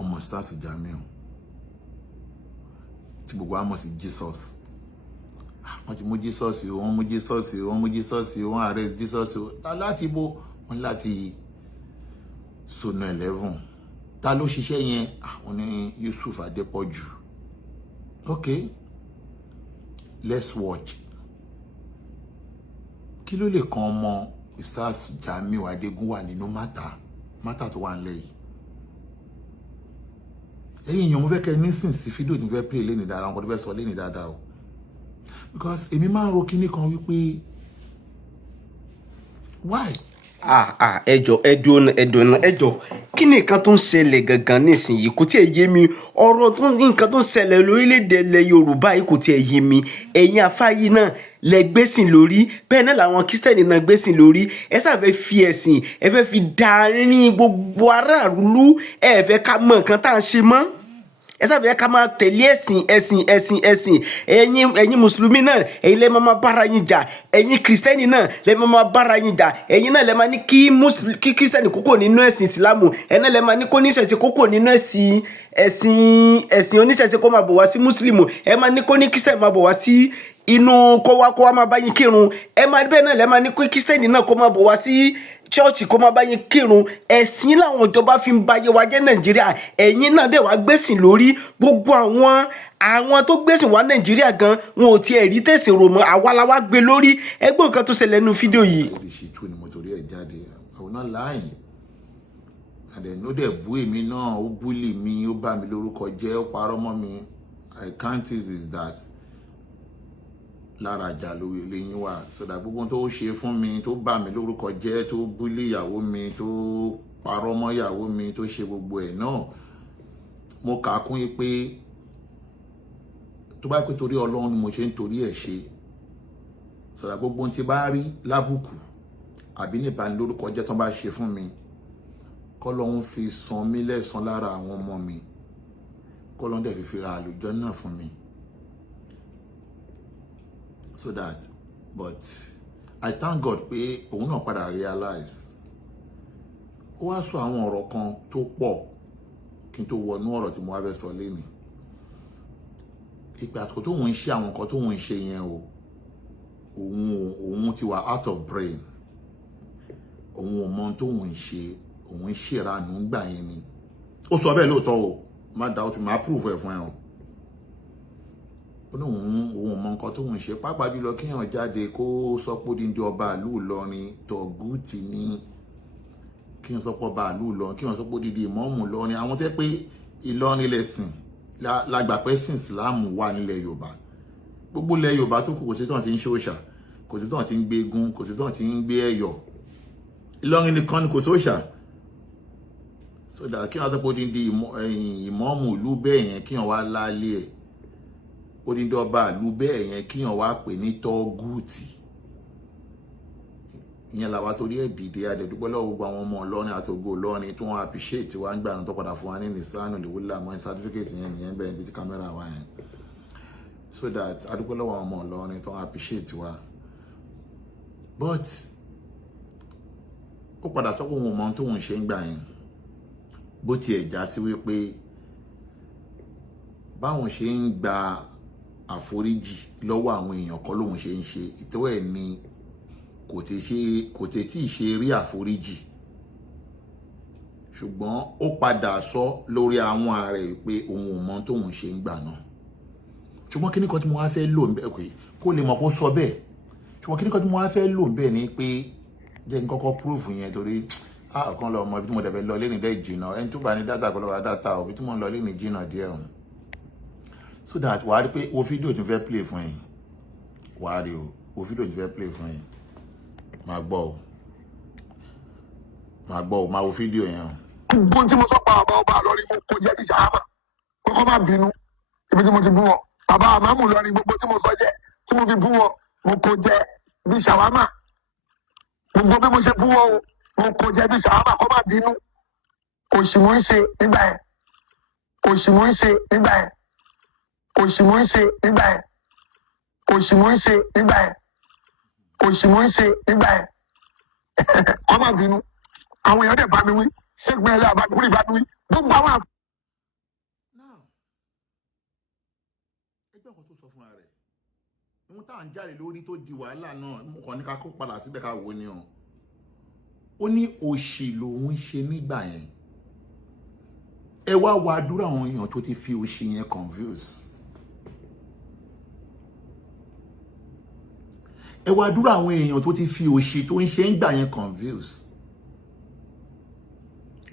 ọmọ stars Jamiu tí gbogbo àmọ́ sí Jesus wọ́n ti mú Jesus o, wọ́n mú Jesus o, wọ́n mú Jesus o, wọ́n arrest Jesus o, ta láti bo wọ́n láti Sona 11 ta ló ṣiṣẹ́ yẹn wọ́n ní Yusuf Adepoju. Okay, let's watch. Kí ló lè kan ọmọ stars Jamiu Adegunwa nínú mátà tó wà nílẹ̀ yìí. Ẹ̀yin èèyàn mo fẹ́ kẹ́ nísìn sí fídíò tí mo fẹ́ play lẹ́ni dáadáa nǹkan tó fẹ́ sọ lẹ́ni dáadáa o, because èmi máa ń ro kíní kan wípé why. ẹjọ kí ni nǹkan tó ń ṣẹlẹ̀ gangan nísìnyí kò tí ẹ yé mi ọ̀rọ̀ tó nǹkan tó ń ṣẹlẹ̀ lórílẹ̀-èdè ilẹ̀ Yorùbá yìí kò tí ẹ yé mi ẹ̀yin afáyí náà lẹ gbẹ́sìn lórí bẹ́ẹ̀ náà làwọn Kristẹni náà gbẹ́sìn lórí ẹ ṣàfẹ́ fi ẹ̀sìn ẹ fẹ́ fi darí gbogbo aráàlú ẹ fẹ́ ká mọ nǹkan tá à ń ṣe mọ́ ẹ sábẹ ká máa tẹ̀lé ẹ̀sìn ẹ̀yin mùsùlùmí náà ẹ̀yin lẹ máa bára yín jà ẹ̀yin Kristẹni náà lẹ máa bára yín jà ẹ̀yin náà lẹ máa ní kí Kristẹni kókó nínú ẹ̀sìn Ìsìlámù ẹ̀yin náà lẹ máa ní kó oníṣẹ̀ṣe kókó nínú ẹ̀sìn oníṣẹ̀ṣe kó máa bọ̀ wá sí Mùsùlùmù ẹ máa ní kó ní Kristẹni máa bọ̀ wá sí inú kó wá máa bá yín kírun ẹ máa bẹ́ẹ̀ náà lẹ máa ní kó Kristẹni náà kó máa bọ̀ wá sí chọ́ọ̀chì kó máa bá yín kírun ẹ̀sìn làwọn ìjọba fi ń báyé wa jẹ́ Nàìjíríà ẹ̀yin náà dẹ̀ wá gbẹ̀sìn lórí gbogbo àwọn tó gbẹ̀sìn wá Nàìjíríà gan wọn ò tiẹ̀ rí tẹ̀sìn rò mọ́ àwa la wá gbé lórí ẹgbọ́n nǹkan tó ṣẹlẹ̀ nínú fídíò yìí. oríṣiríṣi ni mo torí ẹ̀ jáde àwọn náà láàyè àdẹ̀nú dẹ̀ bú èmi náà ó búlì mi ó bà mí lórúkọ jẹ́ ó parọ́ mọ́ mi I can't is that lára àjà lórí lẹ́yìn wà sọdà gbogbo tó ṣe fún mi tó bà mí lórúkọ jẹ́ tó búlì ìyàwó mi tó parọ́ mọ́ ìyàwó mi tó ṣe gbogbo ẹ̀ náà mo kà á kún yí pé tó bá pé torí Ọlọ́run ni mo ṣe ń torí ẹ̀ ṣe sọdà gbogbo tí bá rí lábùkù àbí níbàní lórúkọ jẹ́ tó bá ṣe fún mi kọ́lọ́hún fi san mí lẹ́san lára àwọn ọmọ mi kọ́lọ́hún dẹ̀ fi ra àlùjọ náà fún mi. So that, but I thank God pé òun náà padà realize ó wá sọ àwọn ọ̀rọ̀ kan tó pọ̀ kí n tó wọnú ọ̀rọ̀ tí mo wá fẹ́ sọ lénìí ìpè àsìkò tó ń ṣe àwọn nǹkan tó ń ṣe yẹn o òun ti wà out of brain òun ò mọ tó ń ṣe òun ṣèrànú gbà yẹn ni ó sọ bẹ́ẹ̀ lóòótọ́ o má dá o tún máa prove ẹ̀ fún ẹ o ó ní òun mọ nǹkan tó ń ṣe pàápàá jùlọ kíyàn jáde kó sọ pé díndín ọba ìlú Ìlọrin tọ̀gùtì ní kíyàn sọ pé ọba ìlú Ìlọrin kíyàn sọ pé dídí ìmọ̀ọ́mù Ìlọrin àwọn tẹ́ pé Ìlọrin lẹ̀sìn lágbàpẹ́ sìn Ìsìláàmù wà nílẹ̀ Yorùbá gbogbo ilẹ̀ Yorùbá tó kù kò sí tán ti ń ṣe òòṣà kò sí tán ti ń gbé egun kò sí tán ti ń gbé ẹ̀yọ̀ Ìlọrin nìkan ni kò sí òòṣà so that kíyàn sọ pé díndín ìmọ̀ọ́mù ìlú bẹ́ẹ̀ yẹn kíyàn wá lálé ẹ̀ odindi ọba ìlú bẹ́ẹ̀ yẹn kíyàn wá pè ní tọ́gùtì ìyẹn làwa torí ẹ̀ dìde adẹ̀dúpẹ́ lọ́wọ́ gbogbo àwọn ọmọ Ìlọrin àtògo Ìlọrin tí wọ́n appreciate wa ń gbà tó padà fún wa ní nìsánù lèwúlà mọ́ certificate yẹn nìyẹn bẹ́ẹ̀ níbi tí kámẹ́rà wa yẹn so that adúpẹ́ lọ́wọ́ àwọn ọmọ Ìlọrin tó appreciate wa but ó padà sọ pé òun mọ tóun ṣe ń gbà yẹn bó tiẹ̀ já sí wípé báwọn ṣe ń gba àforíjì lọ́wọ́ àwọn èèyàn kọ́ lóhun ṣe ń ṣe ìtọ́wọ́ ẹ̀ ni kò tẹ̀ tí ì ṣe rí àforíjì ṣùgbọ́n ó padà sọ lórí àwọn ààrẹ pé òun ò mọ tóhun ṣe ń gbà náà ṣùgbọ́n kíní kan tí mo wá fẹ́ lò ń bẹ́ẹ̀ pé kó lè mọ̀ kó sọ bẹ́ẹ̀ ṣùgbọ́n kíní kan tí mo wá fẹ́ lò ń bẹ́ẹ̀ ni pé jẹ́ n kọ́kọ́ proof yẹn torí ọ̀kan lọ mọ ibi tí mo dẹ̀ fẹ́ lọ lẹ́nìí dẹ́ ìjìnà ẹni tó bá ní dátà kọ́ lọ́wọ́ dátà òbí tí mo ń lọ lẹ́nìí jìnà díẹ̀ ọ̀hún so that wàá rí pé wo fídíò tí mo fẹ́ play fún yín wàá rí o wo fídíò tí mo fẹ́ play fún yín máa gbọ́ o máa wo fídíò yẹn o. gbogbo tí mo sọ pa àbá ọba lọrin mo kò jẹ́ bí sàámà kọ́kọ́ má bínú ibi tí mo ti bú wọn bàbá àmàmù lọrin gbogbo tí mo sọ jẹ́ tí mo fi bú wọn mo kò jẹ́ bí sàwámà gbogbo bí mo ṣe bú wọn o mo kò jẹ́ bí sàámà kọ́ má bínú òṣì mo ń ṣe nígbà yẹn òṣì mo ń ṣe nígbà yẹn òṣì mo ń ṣe nígbà yẹn òṣì mo ń ṣe nígbà yẹn òṣì mo ń ṣe nígbà yẹn kọ́ má bínú àwọn èèyàn dẹ̀ bá mi wí ṣégun ẹlẹ́ àbábíkúrì bá mi wí gbogbo àwọn ẹgbẹ́ ọkọ̀ tó sọ fúnra rẹ̀ ohun tá à ń jáde lórí tó di wàhálà náà mo kàn ní ká kó padà síbẹ̀ ká wo ni o ó ní òṣì lòun ṣe nígbà yẹn ẹ wá wá dúró àwọn èèyàn tó ti fi òṣì yẹn confuse ẹ wá dúró àwọn èèyàn tó ti fi òṣì tó ń ṣe ń gbà yẹn confuse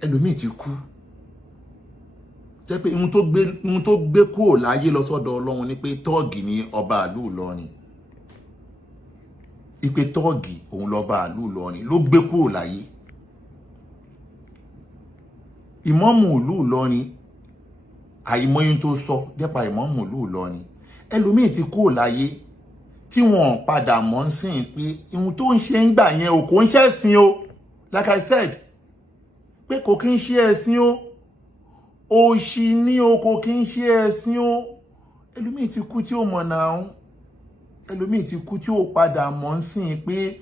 ẹlòmíì ti kú jẹ́ pé ohun tó gbé kúrò láyé lọ sọ́dọ̀ Ọlọ́run ni pé tọ́ọ̀gì ni ọba ìlú Ìlọrin ipe tọ́ọ̀gì òun lọ́ba ìlú Ìlọrin ló gbé kúrò láyé ìmáàmù ìlú Ìlọrin àìmọye tó sọ nípa ìmáàmù ìlú Ìlọrin ẹlòmíì ti kúrò láyé tí wọ́n padà mọ̀ ń sìn pé ohun tó ń ṣe ń gbà yẹn ò kò ń ṣe ẹ̀sìn o like I said pé kò kí ń ṣe ẹ̀sìn o òṣì ní o kò kí ń ṣe ẹ̀sìn o ẹlòmíì ti kú tí ó mọ̀ náà ẹlòmíì ti kú tí ó padà mọ̀ ń sìn pé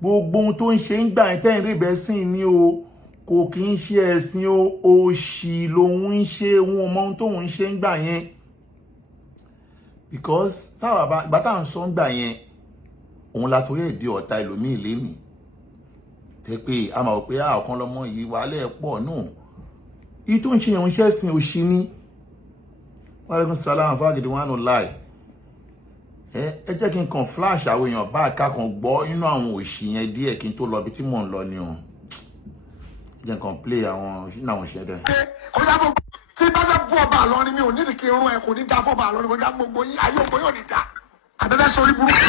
gbogbo ohun tó ń ṣe ń gbà yẹn tẹ́yìn rí bẹ́ẹ̀ sìn ní o kò kí ń ṣe ẹ̀sìn o òṣì lòun ń ṣe òun ọmọ ohun tóun ń ṣe ń gbà yẹn because táwa bá tá à ń sọ ń gbà yẹn òun la torí èdè ọ̀tá ẹlòmíì lémi tẹ́ pé a máa wò pé ọ̀kan lọ́mọ yìí wàhálẹ̀ pọ̀ náà yìí tó ń ṣe ìrìn iṣẹ́ sin òṣì ní wàlẹ́kùn sálàmù fàgìdì wọn láì ẹ jẹ́ kí n kàn flash àwọn èèyàn bá àká kan gbọ́ nínú àwọn òṣì yẹn díẹ̀ kí n tó lọ bí tí mò ń lọ ni o jẹ́ n kàn play àwọn nínú àwọn òṣì dẹ̀. ó dá gbogbo tí bá fẹ́ bú ọba àlọ́rin mi ò ní kí irun ẹ̀ kò ní dá fọ́ba àlọ́rin kò dá gbogbo yín ayé ògbó yóò ní dá àbẹ́bẹ́ sórí burúkú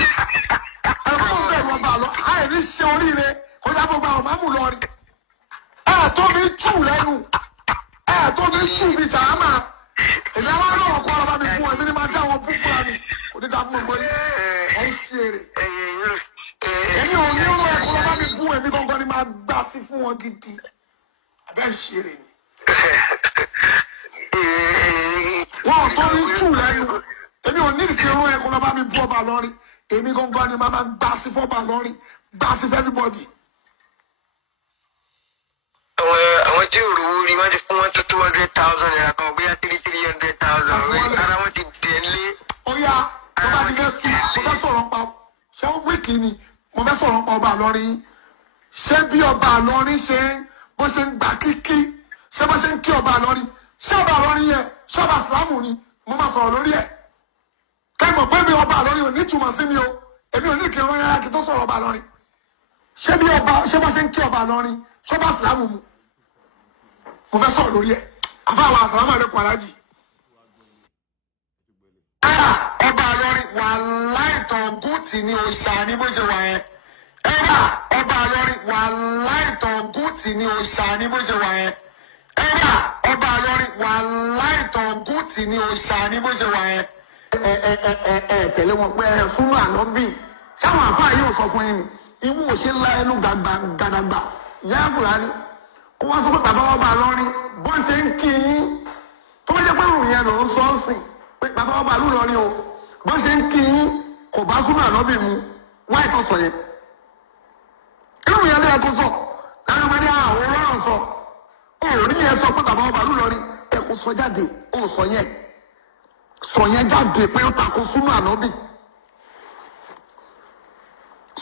ẹ̀rọ ń bẹ̀rù ọba àlọ́ àìrí ṣe oríire kò dá gbogbo àwọn máàmù lọ́rin ẹ̀ tó ní jù lẹ́nu tó ní jù ní jàmáà èmi àwọn ọlọ́run kọ́ ọba mi fún ẹ̀mí ni máa dá wọn bú fúnra mi kò ní dá gbogbo yín ẹ̀ ń ṣe èrè èmi ò ní ọ̀rọ̀ ẹ̀kọ́ ọba mi bú ẹ̀mí gbọ́ngàn ni máa gbà sí fún wọn gidi àbẹ́ ń ṣe èrè ni. wọn tó ní jù lẹ́nu èmi ò ní ìdíkì irun ẹ̀kọ́ ọba mi bú ọba lọ́rin èmi gbọ́ngàn ni máa gbà sí fún ọba lọ́rin gbà sí fún everybody. àwọn tí ò rówó rí wọ́n ti fún wọn tó 200,000 naira kan bóyá 300,000 rí ara wọn ti dẹ̀ lé. ó yá tó bá di next week mo fẹ́ sọ̀rọ̀ pa ṣé wíìkì ni mo fẹ́ sọ̀rọ̀ pa ọba àlọ́rin ṣé bí ọba àlọ́rin ṣe bó ṣe ń gbà kíkí ṣé bó ṣe ń kí ọba àlọ́rin ṣé ọba àlọ́rin yẹn ṣé ọba ìsìlámù ni mo máa sọ̀rọ̀ lórí ẹ̀ kẹ́mọ̀ pé mi ọba àlọ́rin ò ní túmọ̀ sí mi o èmi ò ní kí n rán yàrá kí tó sọ̀rọ̀ ọba àlọ́rin ṣé bó ṣe ń kí ọba àlọ́rin ṣé ọba ìsìlámù mu mo fẹ́ sọ̀rọ̀ lórí ẹ̀ àfáàwọ̀ àsàlámù àlékún aláàjì. ọba àlọ́rin wà láìtàn gúùtì ní òòṣà ní bó ṣe wà yẹn. ọba àlọ́rin wà láìtàn gúùtì ní òòṣà ní bó ṣe wà yẹn. ọba àlọ́rin wà láìtàn gúùtì ní òòṣà ní bó ṣe wà yẹn. tẹ̀lé wọn pé ẹ súnmọ́ àná bì sáwọn àfáà yóò sọ fún yín ni ìwú òṣèlú ẹnu gàdàgbà yáàbùrà ni kó wá sọ pé bàbá ọba àlọ́rin bó ṣe ń kí yín tó bá jẹ́ pé ìrùn yẹn ló ń sọ ń sìn pé bàbá ọba àlú lọ́rin o bó ṣe ń kí yín kò bá súnmọ́ ànábì mu wáyé tó sọ yẹn ìrùn yẹn lẹ́yìn kó sọ láti wọ́n ní àwọn ọlọ́run sọ òòrí yẹn sọ pé bàbá ọba àlú lọ́rin ẹ kò sọ jáde ó sọ yẹn jáde pé ó takò súnmọ́ ànábì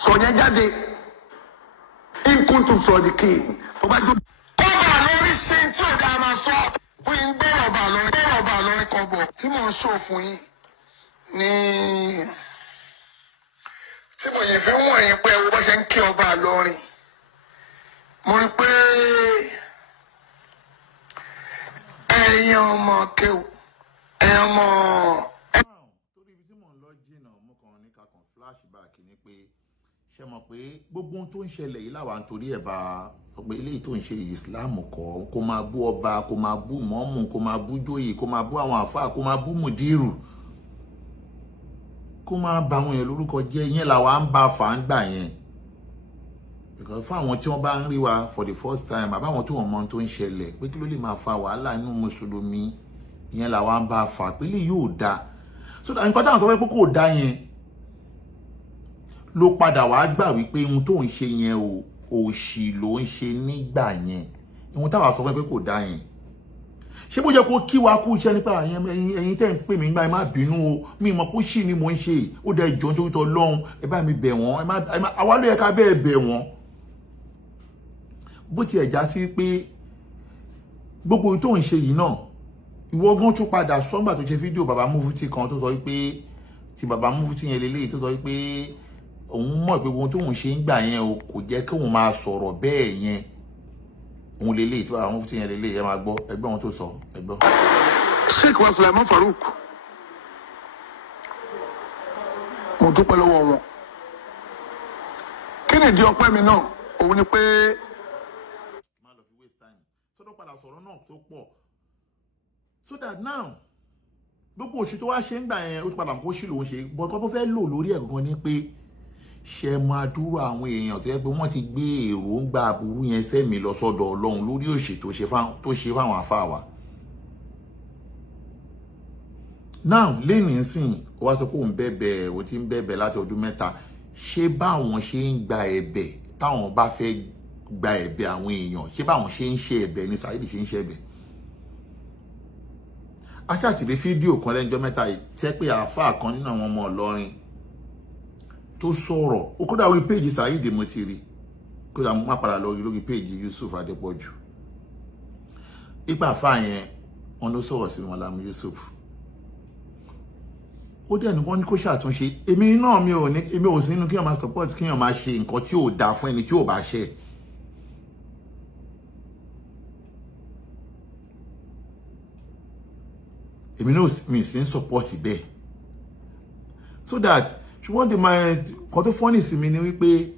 sọ yẹn jáde nkúntùn sọ di kéè tó bá jó. ọba àlọ́rin ṣe tí ò dáa máa sọ fún yín gbọ́rọ̀ ọba àlọ́rin kan bọ̀ tí mò ń sọ fún yín ní tí mo yìí fi ń wọ̀nyí pé ẹ wo bó ṣe ń kí ọba àlọ́rin mo rí pé ẹ̀yin ọmọ kéwù ẹ̀yin ọmọ. torí ibi tí mò ń lọ jìnnà mo kàn ní ká kàn flashback ni pé ṣe mọ̀ pé gbogbo ohun tó ń ṣẹlẹ̀ yìí làwa nítorí ẹ̀ bá sọ pé eléyìí tó ń ṣe ìsìláàmù kọ́ kó máa bú ọba kó máa bú mọ́mù kó máa bú jóyè kó máa bú àwọn àfáà kó máa bú mùdírù kó máa bà àwọn èèyàn lórúkọ jẹ́ yẹn làwa ń bá fà ń gbà yẹn fún àwọn tí wọ́n bá ń rí wa for the first time àbáwọn tí wọ́n mọ ohun tó ń ṣẹlẹ̀ pé kí ló lè máa fa wàhálà inú mùsùlùmí yẹn làwa ń bá fà pé lè yóò da so nǹkan táwọn sọ pé kò da yẹn ló padà wá gbà wípé ohun tó ń ṣe yẹn òṣì ló ń ṣe nígbà yẹn ohun táwa sọ pé kò dá yẹn ṣé bó jẹ́ kó kí wa kú iṣẹ́ nípa ẹ̀yin tẹ́ ń pè mí gbà ẹ má bínú o mi mọ̀ pé ṣì ni mò ń ṣe ó dẹ̀ jọ nítorí tó lọ́hùn ẹ bá mi bẹ̀ wọ́n àwa ló yẹ ká bẹ́ẹ̀ bẹ̀ wọ́n bó tiẹ̀ já sí pé gbogbo tó ń ṣe yìí náà ìwọ gan tún padà sọ́ngbà tó ṣe fídíò bàbá Mufti kan tó sọ wípé ti bàbá Mufti yẹn lélẹ́yìí tó sọ wípé òun mọ̀ pé ohun tóun ṣe ń gbà yẹn o kò jẹ́ kí òun máa sọ̀rọ̀ bẹ́ẹ̀ yẹn òun lélẹ́yìí tí bàbá Mufti yẹn lélẹ́yìí ẹ máa gbọ́ ẹgbẹ́ wọn tó sọ ẹgbọ́. Sheikh wa Sulaiman Farouk mo dúpẹ́ lọ́wọ́ wọn kí nìdí ọpẹ́ mi náà òun ni pé má lọ fi waste time sọ́dọ̀ padà sọ̀rọ̀ náà tó pọ̀ so that now gbogbo òṣì tó wá ṣe ń gbà yẹn ó ti padà kó ṣì lòun ṣe bọ́tọ́ tó fẹ́ lò lórí ẹ̀ gangan ni pé ṣe máa dúró àwọn èèyàn tó yẹ pé wọ́n ti gbé èròǹgbà aburú yẹn sẹ́mi lọ sọ́dọ̀ Ọlọ́run lórí òṣì tó ṣe fáwọn àfáà wa. now lẹ́nìí sìn ó wá sọ pé òun bẹ̀bẹ̀ ó ti ń bẹ̀bẹ̀ láti ọdún mẹ́ta ṣé báwọn ṣe ń gba ẹ̀bẹ̀ táwọn bá fẹ́ gba ẹ̀bẹ̀ àwọn èèyàn ṣé báwọn ṣe ń ṣe ẹ̀bẹ̀ ni Saheed ṣe ń ṣe ẹ̀bẹ̀. aṣáàtìrí fídíò kan lẹ́jọ́ mẹ́ta tẹ́ pé àáfàá kan nínú àwọn ọmọ Ìlọrin tó sọ̀rọ̀ ó kódà orí péjì Saheed mo ti rí kódà má padà lórí péjì Yusuf Adépọ̀jù ipa àáfàá yẹn wọn ló sọ̀rọ̀ sínú Malamu Yusuf ó dẹ̀ ní wọ́n ní kó ṣàtúnṣe èmi náà èmi ò sí nínú kí wọ́n máa support kí wọ́n máa ṣe nǹkan tí ò dáa fún ẹni tí ò bá ṣe. èmi náà mi sì ń support bẹ́ẹ̀ so that ṣùgbọ́n the my kan tó fọ́nì sí mi ni wípé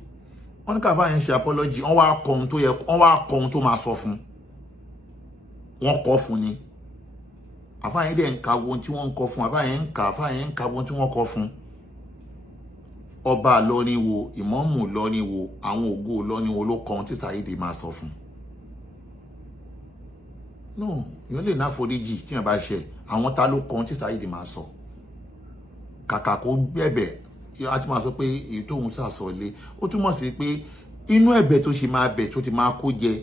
wọ́n ní káfá yẹn ṣe apology wọ́n wá kọ ohun tó máa sọ fún wọ́n kọ́ fún ni àfáà yẹn dẹ̀ ń ka ohun tí wọ́n ń kọ fún àfáà yẹn ń ka ohun tí wọ́n kọ fún ọba lọ́ni wo ìmọ̀ọ́mù lọ́ni wo àwọn ògo lọ́ni wo ló kọ ohun tí Saheed máa sọ fún no èèyàn lè ná foríjì tí wọ́n bá ṣe àwọn ta ló kọ ohun tí Saheed máa sọ kàkà kó bẹ̀bẹ̀ a ti máa sọ pé èyí tóun sàsọ lé ó túmọ̀ sí pé inú ẹ̀bẹ̀ tó ṣe máa bẹ̀ tó ti máa kó jẹ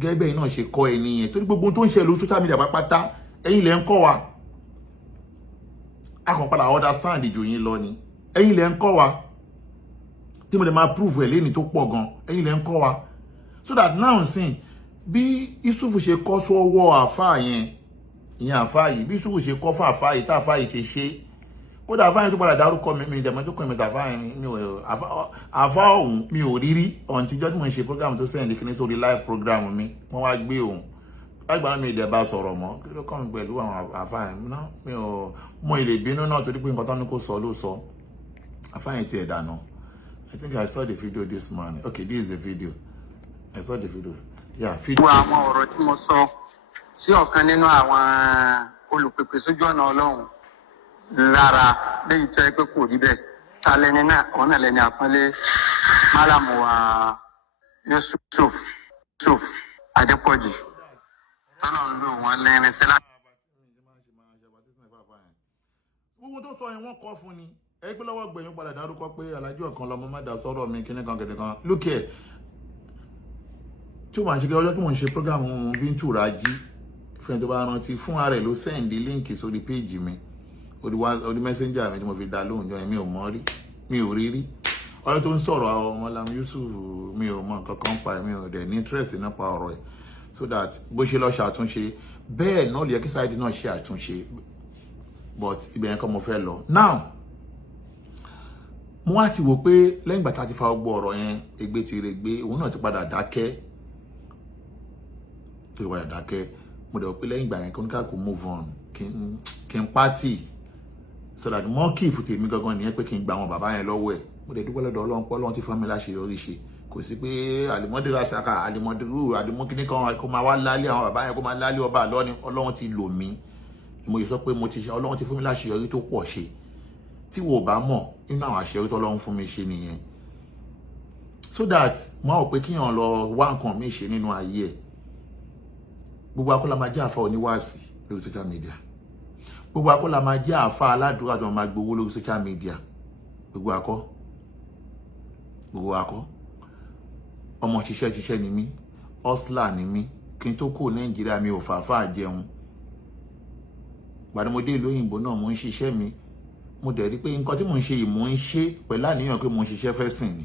gẹ́gẹ́ bẹ́ẹ̀ náà ṣe kọ́ ẹni yẹn torí gbogbo tó ń ṣe lórí social media pápátá ẹ̀yin lẹ ń kọ́ wa a kàn padà understand jù yín lọ ni ẹ̀yin lẹ ń kọ́ wa tí mo lè máa prove ẹ̀ lẹ́ni tó pọ̀ gan ẹ̀yin lẹ ń kọ́ wa so that now sin bí Yusuf ṣe kọ́ sọ́wọ́ àfáà yẹn ìyẹn àfáà yìí bí Yusuf ṣe kọ́ fún àfáà yìí tá àfáà yìí ṣe ṣe kódà àfáà yẹn tó padà dárúkọ mi ìdẹ̀mọ́ tó kọ́ mi tàfáà yẹn àfáà òun mi ò rírí ọ̀ntìjọ́ tí mo ń ṣe program tó sẹ́yìn kíní sórí live program mi wọ́n wá gbé òun lágbàá mi ìdẹ̀ bá sọ̀rọ̀ mọ́ kí ló kàn pẹ̀lú àwọn àfáà náà mi ò mọ ilé ìbínú náà torí pé nǹkan tó ní kó sọ ló sọ àfáà yẹn ti ẹ̀ dànù. I think I saw the video this morning. Okay, this is the video. I saw the video. Yeah, video. Àwọn ọ̀rọ̀ tí mo sọ sí ọ̀kan nínú àwọn olùpèpè sójú ọ̀nà Ọlọ́run lára léyìí tó yẹ pé kò rí bẹ́ẹ̀ ta lẹni náà òun náà lẹni àpọ́nlé Malamu wa Yusuf Adépọ̀jù tọ́nà ń lò wọ́n lẹ́rin sí láti. gbogbo tó sọ yẹn wọ́n kọ́ fún ni ẹgbẹ́ lọ́wọ́ gbẹ̀yìn padà dárúkọ pé alájú ọ̀kan lọ́mọ má dá sọ́rọ̀ mi kíní kan kẹ̀dẹ̀ kan lókè tí ó máa ṣe kí ọjọ́ tí mò ń ṣe program bí ń tura jí fún ẹ̀ tó bá rántí fún ara ẹ̀ ló sẹ́ǹdì líǹkì sórí péjì mi orí messenger mi tí mo fi dá lóhùn jọ mi ò mọ̀ rí mi ò rí rí ọjọ́ tó ń sọ̀rọ̀ ọmọ Malamu Yusuf mi ò mọ̀ nǹkan kan pa mi ò dẹ̀ ní interest nípa ọ̀rọ̀ ẹ̀ so that bó ṣe lọ ṣàtúnṣe bẹ́ẹ̀ náà lè yẹ kí Saheed náà ṣe àtúnṣe but ibẹ̀ yẹn kọ́ mo fẹ́ lọ now mo wá ti wò pé lẹ́yìn ìgbà tá a ti fa ọgbọ́ ọ̀rọ̀ yẹn ègbé ti règbé òun náà ti padà dákẹ́ mo dẹ̀ wò pé lẹ́yìn ìgbà yẹn kí oníkàkùn move on kí n pátì so that mọ́ kí ìfù tèmi gangan nìyẹn pé kí n gba àwọn bàbá yẹn lọ́wọ́ ẹ̀ mo dẹ̀ dúpẹ́ lọ́dọ̀ Ọlọ́run pé Ọlọ́run ti fún mi láṣeyọrí ṣe kò sí pé àlìmọ́dúró àṣàkà àlìmọ́dúró àdìmọ́kíní kan kó máa wá lálé àwọn bàbá yẹn kó máa lálé ọba lọ́ni Ọlọ́run ti lò mí mo yẹ sọ pé Ọlọ́run ti fún mi láṣeyọrí tó pọ̀ ṣe tí wo bá mọ̀ nínú àwọn àṣeyọrí tó Ọlọ́run fún mi ṣe nìyẹn so that mo rò pé kíyàn lọ wá nǹkan mi ṣe nínú ayé ẹ̀ gbogbo akọ́lá máa jẹ́ àfa oníwàásì lórí social media gbogbo akọ́lá máa jẹ́ àfa aládùúrà tó máa gbowó lórí social media gbogbo akọ́ ọmọ ṣiṣẹ́ ni mí hustler ni mí kí n tó kó Nàìjíríà mi ò fàáfà jẹun gbàdé mo dé ìlú òyìnbó náà mo ń ṣiṣẹ́ mi mo dẹ̀ rí pé nǹkan tí mo ń ṣe yìí mo ń ṣe pẹ̀lú àníyàn pé mo ń ṣiṣẹ́ fẹ́ sìn ni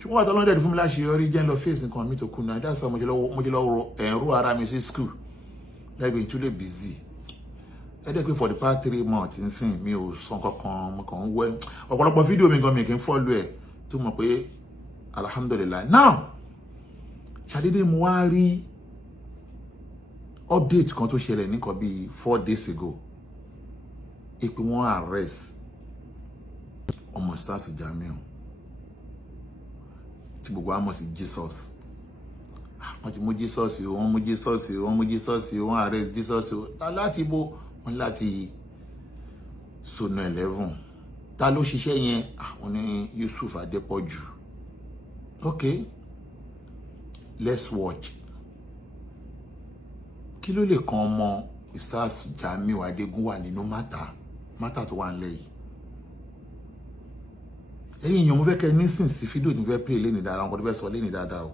ṣùgbọ́n wà tọ́lọ́dẹ̀ fún mi láṣeyọrí jẹ́ ń lọ fèsì nǹkan mi tó kù náà that's why mo jẹ́ lọ ẹ̀rú ara mi sí school lẹ́gbẹ̀ẹ́ tún lè busy ẹ̀dẹ́ pé for the past 3 months ń sìn mi ò sọ kankan mo kàn ń wẹ́ ọ̀pọ̀lọpọ̀ fídíò mi gan mi kì í follow ẹ̀ tó mọ̀ pé alhamdulillah now ṣàdédé mo wá rí update kan tó ṣẹlẹ̀ nìkan bíi 4 days ago ìpè wọ́n arrest ọmọ stars Jamiu tí gbogbo àmọ̀ sí Jesus wọ́n ti mú Jesus o wọ́n mú Jesus o wọ́n mú Jesus o wọ́n arrest Jesus o láti bo wọ́n láti Sona 11 ta ló ṣiṣẹ́ yẹn wọ́n ní Yusuf Adepoju okay let's watch kí ló lè kan ọmọ stars Jamiu Adegunwa nínú mátà tó wà nílẹ̀ yìí ẹ̀yin èèyàn mo fẹ́ kẹ́ nísìn sí fídíò tí mo fẹ́ play lẹ́ni dáadáa wọn kò fẹ́ sọ lẹ́ni dáadáa o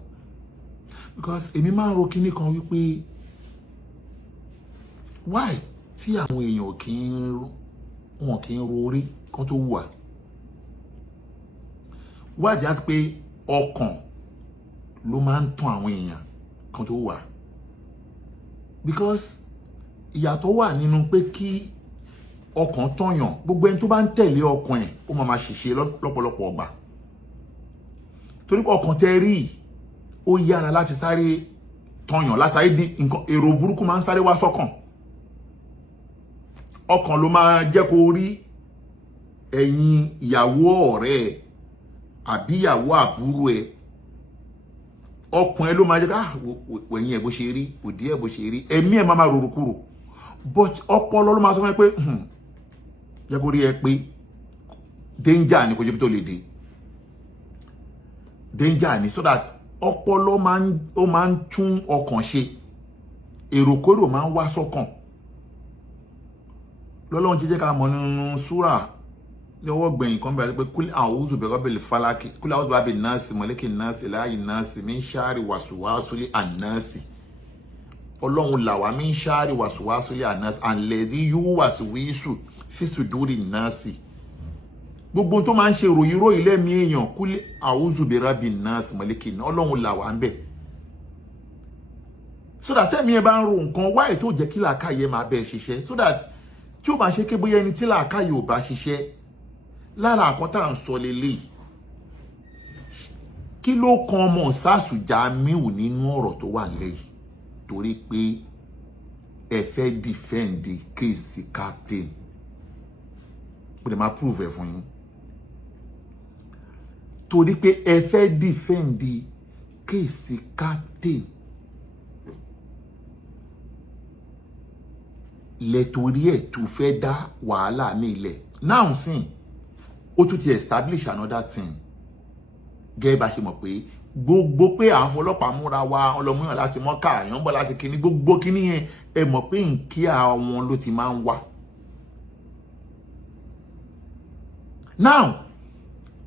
because èmi máa ń ro kíní kan wípé why tí àwọn èèyàn kì í ro orí kan tó wù wá why just pé ọkàn ló máa ń tàn àwọn èèyàn kan tó wù wá because ìyàtọ̀ wà nínú pé kí ọkàn tọ̀yàn gbogbo ẹni tó bá ń tẹ̀lé ọkàn ẹ̀ ó máa ṣìṣe lọ́pọ̀lọpọ̀ ọgbà torí pé ọkàn tẹ́ rí ó yára láti sáré tọ̀yàn láti sáré di nǹkan èrò burúkú máa ń sáré wá sọ́kàn ọkàn ló máa jẹ́ kó rí ẹ̀yin ìyàwó ọ̀rẹ́ ẹ̀ àbí ìyàwó àbúrò ẹ̀ ọkàn ẹ̀ ló máa jẹ́ ká wẹ̀yìn ẹ̀ bó ṣe rí òdí ẹ̀ bó ṣe rí ẹ̀mí ẹ̀ máa rorò kúrò but ọpọlọ ló máa sọ fún ẹ pé jẹ́ kó rí ẹ pé danger ni kò jẹ́ bí tó lè dé danger ni so that ọpọlọ máa ń tún ọkàn ṣe èròkérò máa ń wá sọ́kàn lọ́lọ́run jẹ́ ká mọ̀ nínú súrà lọ́wọ́ gbẹ̀yìn kan bẹ̀rẹ̀ pé kúlẹ̀ a'udhu bi rabbil falaq kúlẹ̀ a'udhu bi rabbin nas malikin nas ilahin nas min sharri waswasil annas ọlọ́run là wá min sharri waswasil annas alladhi yuwaswisu fi sudurin nas gbogbo tó máa ń ṣe ròyìnròyìn lẹ́mí èèyàn kúlẹ̀ a'udhu bi rabbin nas malikin ọlọ́run là wá ń bẹ̀ so that tẹ́mi ẹ bá ń ro nǹkan wáyé tó jẹ́ kí làákàyè máa bẹ́ẹ̀ ṣiṣẹ́ so that tí ó bá ṣe ké bóyá ẹni tí làákàyè ò bá ṣiṣẹ́ lára àkọ́ tá à ń sọ lélẹ̀ kí ló kan ọmọ sars Jamiu nínú ọ̀rọ̀ tó wà lẹ́yìn torí pé ẹ fẹ́ defend case captain ó lè máa prove ẹ̀ fún yín torí pé ẹ fẹ́ defend case captain lẹ́torí ẹ̀ tó fẹ́ dá wàhálà ní ilẹ̀ now sin ó tún ti establish another thing gẹ́gẹ́ bá ṣe mọ̀ pé gbogbo pé à ń fọlọ́pàá múra wa ọlọ́múyàn láti mọ́ká àyàn bọ́ láti kíní gbogbo kíní yẹn ẹ mọ̀ pé nkí àwọn ló ti máa ń wá now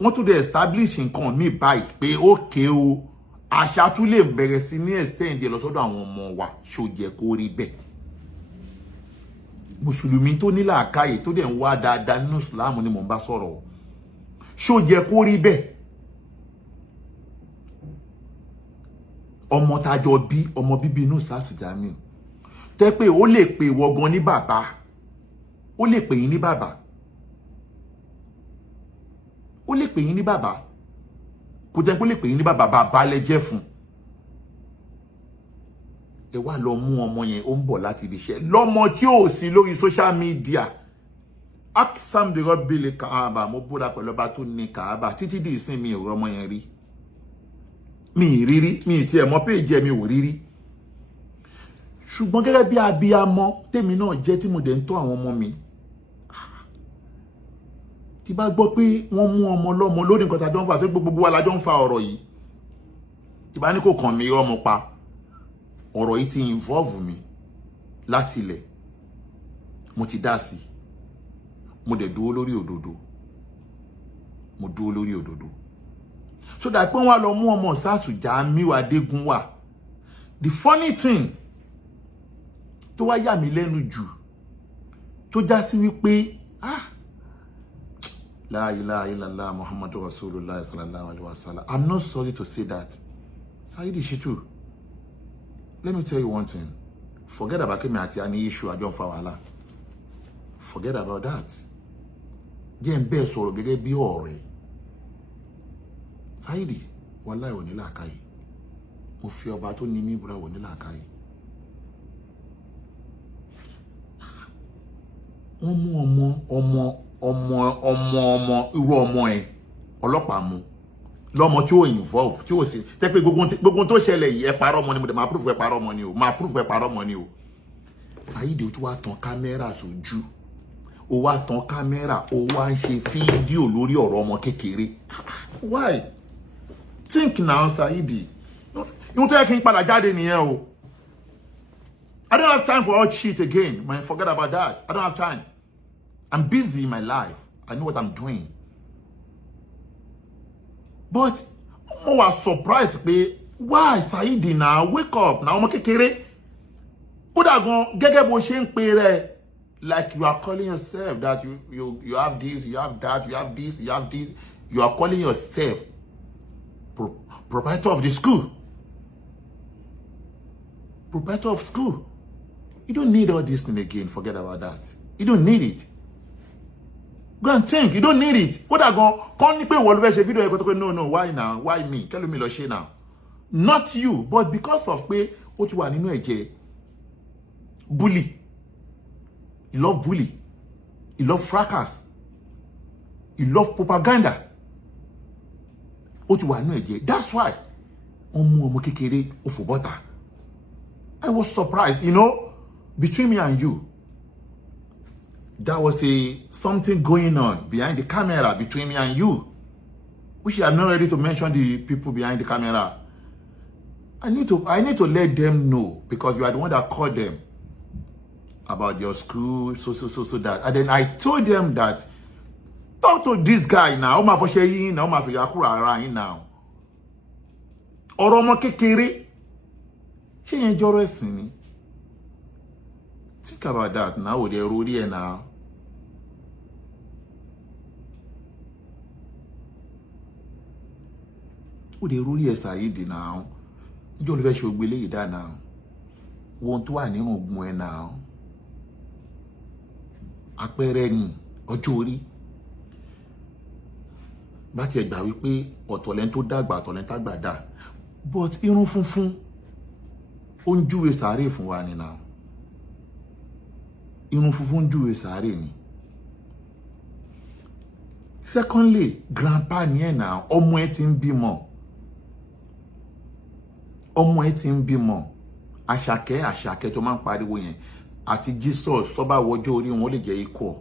wọ́n tún dé establish nǹkan míì báyìí pé ókè o àṣà tún lè bẹ̀rẹ̀ sí ní extend lọ sọ́dọ̀ àwọn ọmọ wa ṣó jẹ́ kó rí bẹ́ẹ̀ mùsùlùmí tó ní làákàyè tó dẹ̀ ń wá dáadáa nínú ìsìláàmù ni mò ń bá sọ̀rọ̀ ṣó jẹ́ kó rí bẹ́ẹ̀ ọmọ tájọ bí ọmọ bíbí inú sars Jamiu tẹ́ pé ó lè pè wọ́gan ní bàbá ó lè pè yín ní bàbá ó lè pè yín ní bàbá kò jẹ́ pé ó lè pè yín ní bàbá bàbá lẹ jẹ́ fún ẹ wá lọ mú ọmọ yẹn ó ń bọ̀ láti ibi iṣẹ́ lọ́mọ tí ò sí lórí social media aksam de rọ́bìlì Kaaba mo búra pẹ̀lú ọba tó ní Kaaba títí di ìsìn mi ò rọmọ yẹn rí mi ì rírí mi ì tiẹ̀ mọ̀ péjì ẹ̀ mi ò rírí ṣùgbọ́n gẹ́gẹ́ bí abiyamọ tèmi náà jẹ́ tí mo dẹ̀ ń tọ́ àwọn ọmọ mi tí bá gbọ́ pé wọ́n mú ọmọ lọ́mọ lórí nǹkan tàjọ́ ń fa tó gbogbo wa lájọ́ ń fa ọ̀rọ̀ yìí tí bá ní kò kàn mí ọmọ pa ọ̀rọ̀ yìí ti involve mi láti ilẹ̀ mo ti dá sí mo dẹ̀ dúró lórí òdodo mo dúró lórí òdodo so that pé wọ́n lọ mú ọmọ sars Jamiu Adegunwa the funny thing tó wá yà mí lẹ́nu jù tó já sí wípé la ilaha illallah Muhammadu Rasulullah sallallahu alaihi wasallam. I'm not sorry to say that. Saidi Shitu, let me tell you one thing. Forget about Kemi àti any issue Ajon Fawala. Forget about that. Jẹ́ n bẹ́ẹ̀ sọ̀rọ̀ gẹ́gẹ́ bí ọ̀rẹ́. Saidi, wallahi ò ní làákàyè. Mo fi ọba tó ní mí búra ò ní làákàyè. Wọ́n mú ọmọ irú ọmọ ẹ̀ ọlọ́pàá mú lọ́mọ tí ó involve tí ó sì tẹ́ pé gbogbo tó ṣẹlẹ̀ yìí ẹ parọ́ mọ́ ni mo dẹ̀ máa proof pé parọ́ mọ́ ni o máa proof pé parọ́ mọ́ ni o. Saidi ó tún wá tan kámẹ́rà sójú ó wá tan kámẹ́rà ó wá ń ṣe fídíò lórí ọ̀rọ̀ ọmọ kékeré. Why? Think now, Saidi. You tell kí n padà jáde nìyẹn o. I don't have time for all shit again. Man, forget about that. I don't have time. I'm busy in my life. I know what I'm doing. But I was surprised pé why Saidi now wake up now ọmọ kékeré. Ó dà gan gẹ́gẹ́ bó ṣe ń pè rẹ̀ like you are calling yourself that you have this, you have that, you have this, you have this. You are calling yourself proprietor of the school. Proprietor of school. You don't need all this thing again. Forget about that. You don't need it. Go and think. You don't need it. What I go? Can't pay one video. No. Why now? Why me? Tell me lo now. Not you, but because of pay what you are in a bully. You love bully. You love fracas. You love propaganda. What you are in a that's why. I was surprised, you know, between me and you. There was something going on behind the camera between me and you, which I'm not ready to mention the people behind the camera. I need to let them know because you are the one that called them about your school, so that. And then I told them that talk to this guy now. Now. Oromo kekere. Think about that now. They're already now. They already Saidi now. You don't should believe that now. Want to any more now. Akpereni ojori. But yet that we pay or tolento dagba tolenta gbada. But irun funfun. Onjúwe sáré fún wa ni now. Irun funfun júwe sáré ni. Secondly, grandpa ni ẹ now, ọmọ ẹ ti ń bímọ. Ọmọ ẹ ti ń bímọ. Àṣàkẹ́ tó máa ń pariwo yẹn. Àti Jesus tó bá wọjọ́ orí wọn lè jẹ́ equal.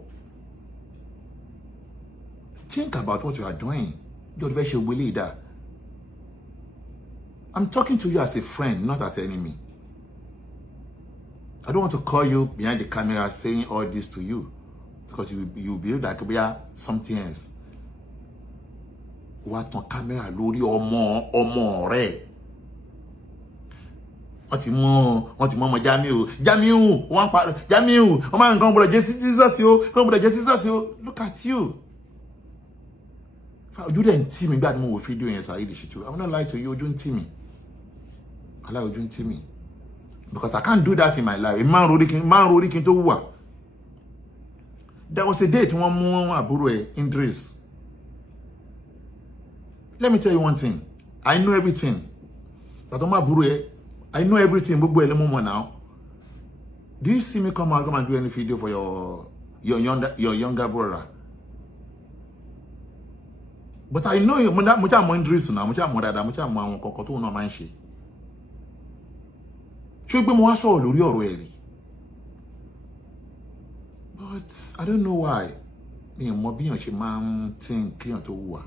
Think about what you are doing. Don't be sure we that. I'm talking to you as a friend, not as an enemy. I don't want to call you behind the camera saying all this to you because you believe that could be something else. What on camera lórí ọmọ rẹ̀. Wọ́n ti mọ Jamiu, wọ́n pa Jamiu, ọmọ nǹkan gbọ́dọ̀ jẹ́ Jesus yo, Look at you. You didn't see me bad mo wo video yẹn Saidi Shitu. I will not lie to you, ojú ń tì mí. Allah ojú ń tì mí. Because I can't do that in my life. A man rori kin to wà. There was a date wọ́n mú àbúrò ẹ̀ Idris. Let me tell you one thing. I know everything. But my àbúrò I know everything. Gbogbo ẹ̀ lè mọ̀ now. Do you see me come and do any video for your younger brother? But I know you. Mo cha mo Idris now. Mo cha mo dada. Mo cha mo àwọn kọ̀kọ̀ tó náà máa ń ṣe. But I don't know why. Me mo bi yan ṣe máa ń think kiyan tó wà.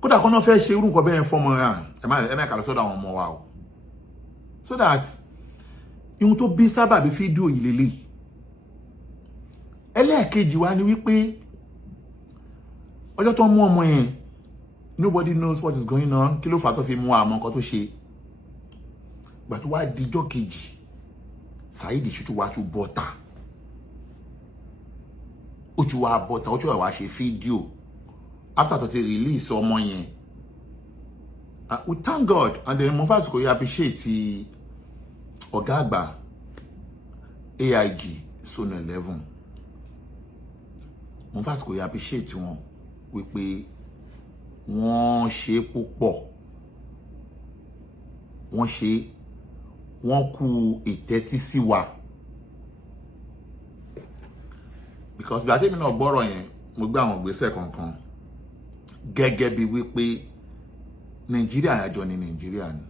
Kódà ko no fẹ́ ṣe irú nǹkan bẹ́ẹ̀ fọ́mọ ya. Ẹ má ka lọ sọ́dọ̀ àwọn ọmọ wa o. So that ihun tó bí sábà bí fídíò yìí lélẹ̀. Ẹlẹ́ẹ̀kejì wa ni wípé ọjọ́ tó mú ọmọ yẹn nobody knows what is going on. Kí ló fà tó fi mú àmọ́ nǹkan tó ṣe. But why dijọ́ kejì Saidi Shitu wá tún bọ́ta ó ti wá bọ́ta ó ti wá ṣe fídíò after tó ti release ọmọ yẹn we thank God and then mo fàṣẹ kò yẹ appreciate ọ̀gá àgbà AIG Zone 11 mo fàṣẹ kò yẹ appreciate wọn wípé wọ́n ṣe púpọ̀ wọ́n kú ìtẹ́tí sí wa because bí a tẹ́mi náà gbọ́rọ̀ yẹn mo gbé àwọn ìgbésẹ̀ kankan gẹ́gẹ́ bí wípé Nàìjíríà àjọ ní Nàìjíríà ni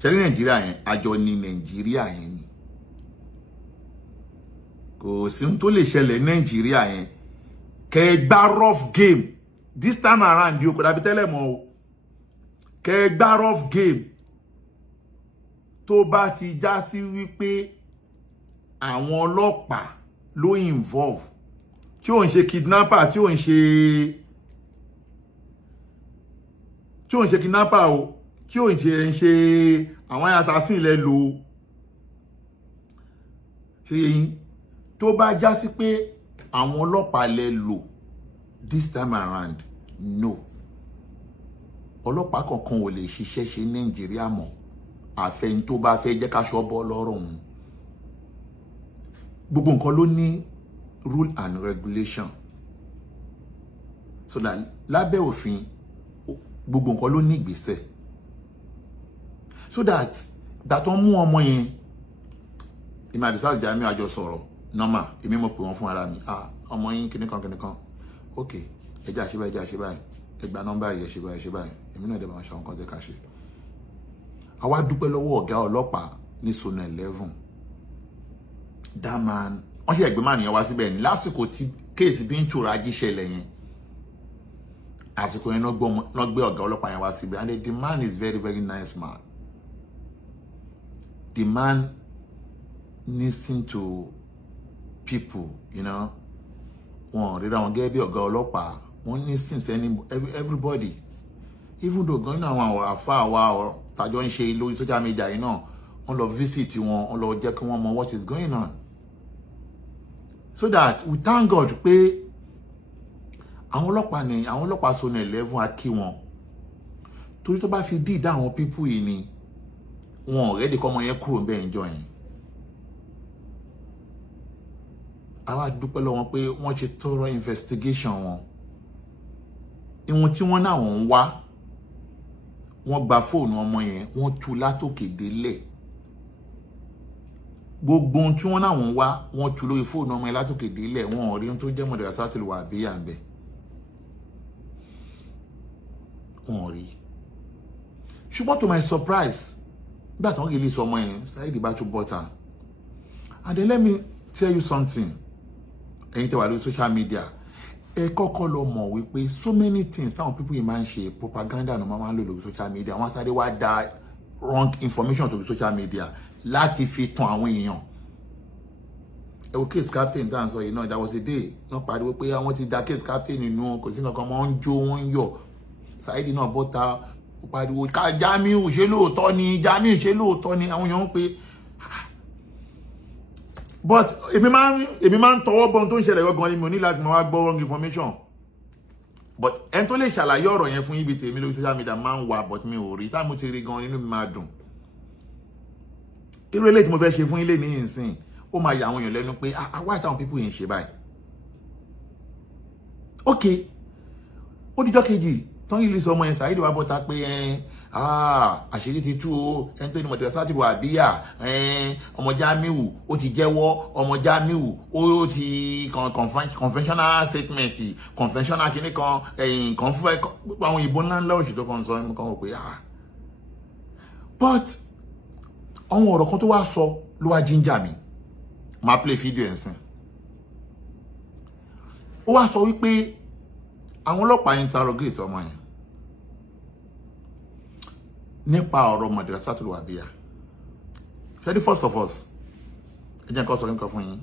ṣẹ́rí Nàìjíríà yẹn àjọ ní Nàìjíríà yẹn ni kò sí ohun tó lè ṣẹlẹ̀ Nàìjíríà yẹn kẹ́ gbá rough game this time around yóò kò dàbí tẹ́lẹ̀ mọ́ o kẹ́ gbá rough game tó bá ti já sí wípé àwọn ọlọ́pàá ló involve tí ó ń ṣe kidnapper tí ó ń ṣe kidnapper o tí ó ń ṣe àwọn assassin lẹ lò ṣe yín tó bá já sí pé àwọn ọlọ́pàá lẹ lò this time around no ọlọ́pàá kankan ò lè ṣiṣẹ́ ṣe Nàìjíríà mọ́ àfẹn tó bá fẹ́ jẹ́ ká ṣọ́bọ̀ lọ́rọ̀ òun gbogbo nǹkan ló ní rule and regulation so that lábẹ́ òfin gbogbo nǹkan ló ní ìgbésẹ̀ so that gbàtọ́ mú ọmọ yẹn ìmọ̀ àdìsáàlì Jamiu àjọ sọ̀rọ̀ normal èmi mo pè wọ́n fún ara mi ọmọ yín kìnnìkan ok ẹjẹ́ àṣebáyé ẹgbà nọ́mbà yìí ẹṣebáyé èmi náà dẹ̀ máa ṣe àwọn kan tẹ́ ká ṣe àwa dúpẹ́ lọ́wọ́ ọ̀gá ọlọ́pàá ní Zone 11 that man wọ́n ṣe ẹ̀gbẹ́ máa nìyẹn wá síbẹ̀ ní lásìkò tí kéèsì bí ń tura jíṣẹlẹ̀ yẹn àsìkò yẹn náà gbé ọ̀gá ọlọ́pàá yẹn wá síbẹ̀ and the man is very very nice man the man listen to people you know wọn ríra wọn gẹ́gẹ́ bí ọ̀gá ọlọ́pàá wọ́n listen sí everybody even though gan àwọn àfa wa tàjọ ń ṣe lórí social media yìí náà wọ́n lọ visit wọn wọ́n lọ jẹ́ kí wọ́n mọ what is going on so that we thank God pé àwọn ọlọ́pàá Zone 11 á kí wọn torí tó bá fi dìdá àwọn people yìí ni wọn already kọ́ ọmọ yẹn kúrò ń bẹ́ẹ̀ jọ yẹn àwa dúpẹ́ lọ́wọ́ pé wọ́n ṣe thorough investigation wọn ìwọ̀n tí wọ́n náà wọ́n ń wá wọ́n gba fóònù ọmọ yẹn wọ́n tú látòkè délẹ̀ gbogbo ohun tí wọ́n náà wọ́n wá wọ́n tú lórí fóònù ọmọ yẹn látòkè délẹ̀ wọ́n ò rí ohun tó jẹ́ Madrasatul Wahbiyya ń bẹ̀ wọ́n ò rí ṣùgbọ́n to my surprise nígbà tí wọ́n release ọmọ yẹn Saheed bá tún bọ́ta and then let me tell you something ẹ̀yin tẹ́ wà lórí social media ẹ kọ́kọ́ lọ mọ̀ wípé so many things táwọn people yìí máa ń ṣe propaganda ní wọ́n máa ń lò lórí social media wọ́n sáré wá dá wrong information sórí social media láti fi tàn àwọn èèyàn ẹ wo case captain tá à ń sọ yìí náà that was a day wọ́n pariwo pé àwọn ti da case captain nínú kò sí nǹkan wọ́n ń jó wọ́n ń yọ̀ Saheed náà bọ́ta pariwo ká Jamiu ṣe lóòótọ́ ni Jamiu ṣe lóòótọ́ ni àwọn èèyàn ń pè but èmi máa ń tọwọ́ bọ́n tó ń ṣẹlẹ̀ gangan ni mo ní láti máa gbọ́ wrong information but ẹni tó lè ṣàlàyé ọ̀rọ̀ yẹn fún ibi tèmi lórí social media máa ń wà but mi ò rí táwọn mo ti rí gan inú mi máa dùn irú eléyìí tí mo fẹ́ ṣe fún ilé ní ìsìn ó máa yà àwọn èèyàn lẹ́nu pé why táwọn people yẹn ṣe báyìí ok ó dijọ́ kejì tán yìí lè sọ ọmọ yẹn Saheed wá bọ́ta pé àṣírí ti tú o ẹni tó ní Madrasatul Wahbiyya ọmọ Jamiu ó ti jẹ́wọ́ ọmọ Jamiu ó ti conventional statement conventional kìíní kan fún àwọn ìbò ńláńlá òṣìṣẹ́ kan sọ ẹmu kan wò pé but àwọn ọ̀rọ̀ kan tó wá sọ ló wá jíńjà mi máa play video ẹ̀ sìn ó wá sọ wípé àwọn ọlọ́pàá interrogate ọmọ yẹn nípa ọ̀rọ̀ Madrasatul Wahbiyya first of all ẹ jẹ́ nǹkan sọ nǹkan fún yín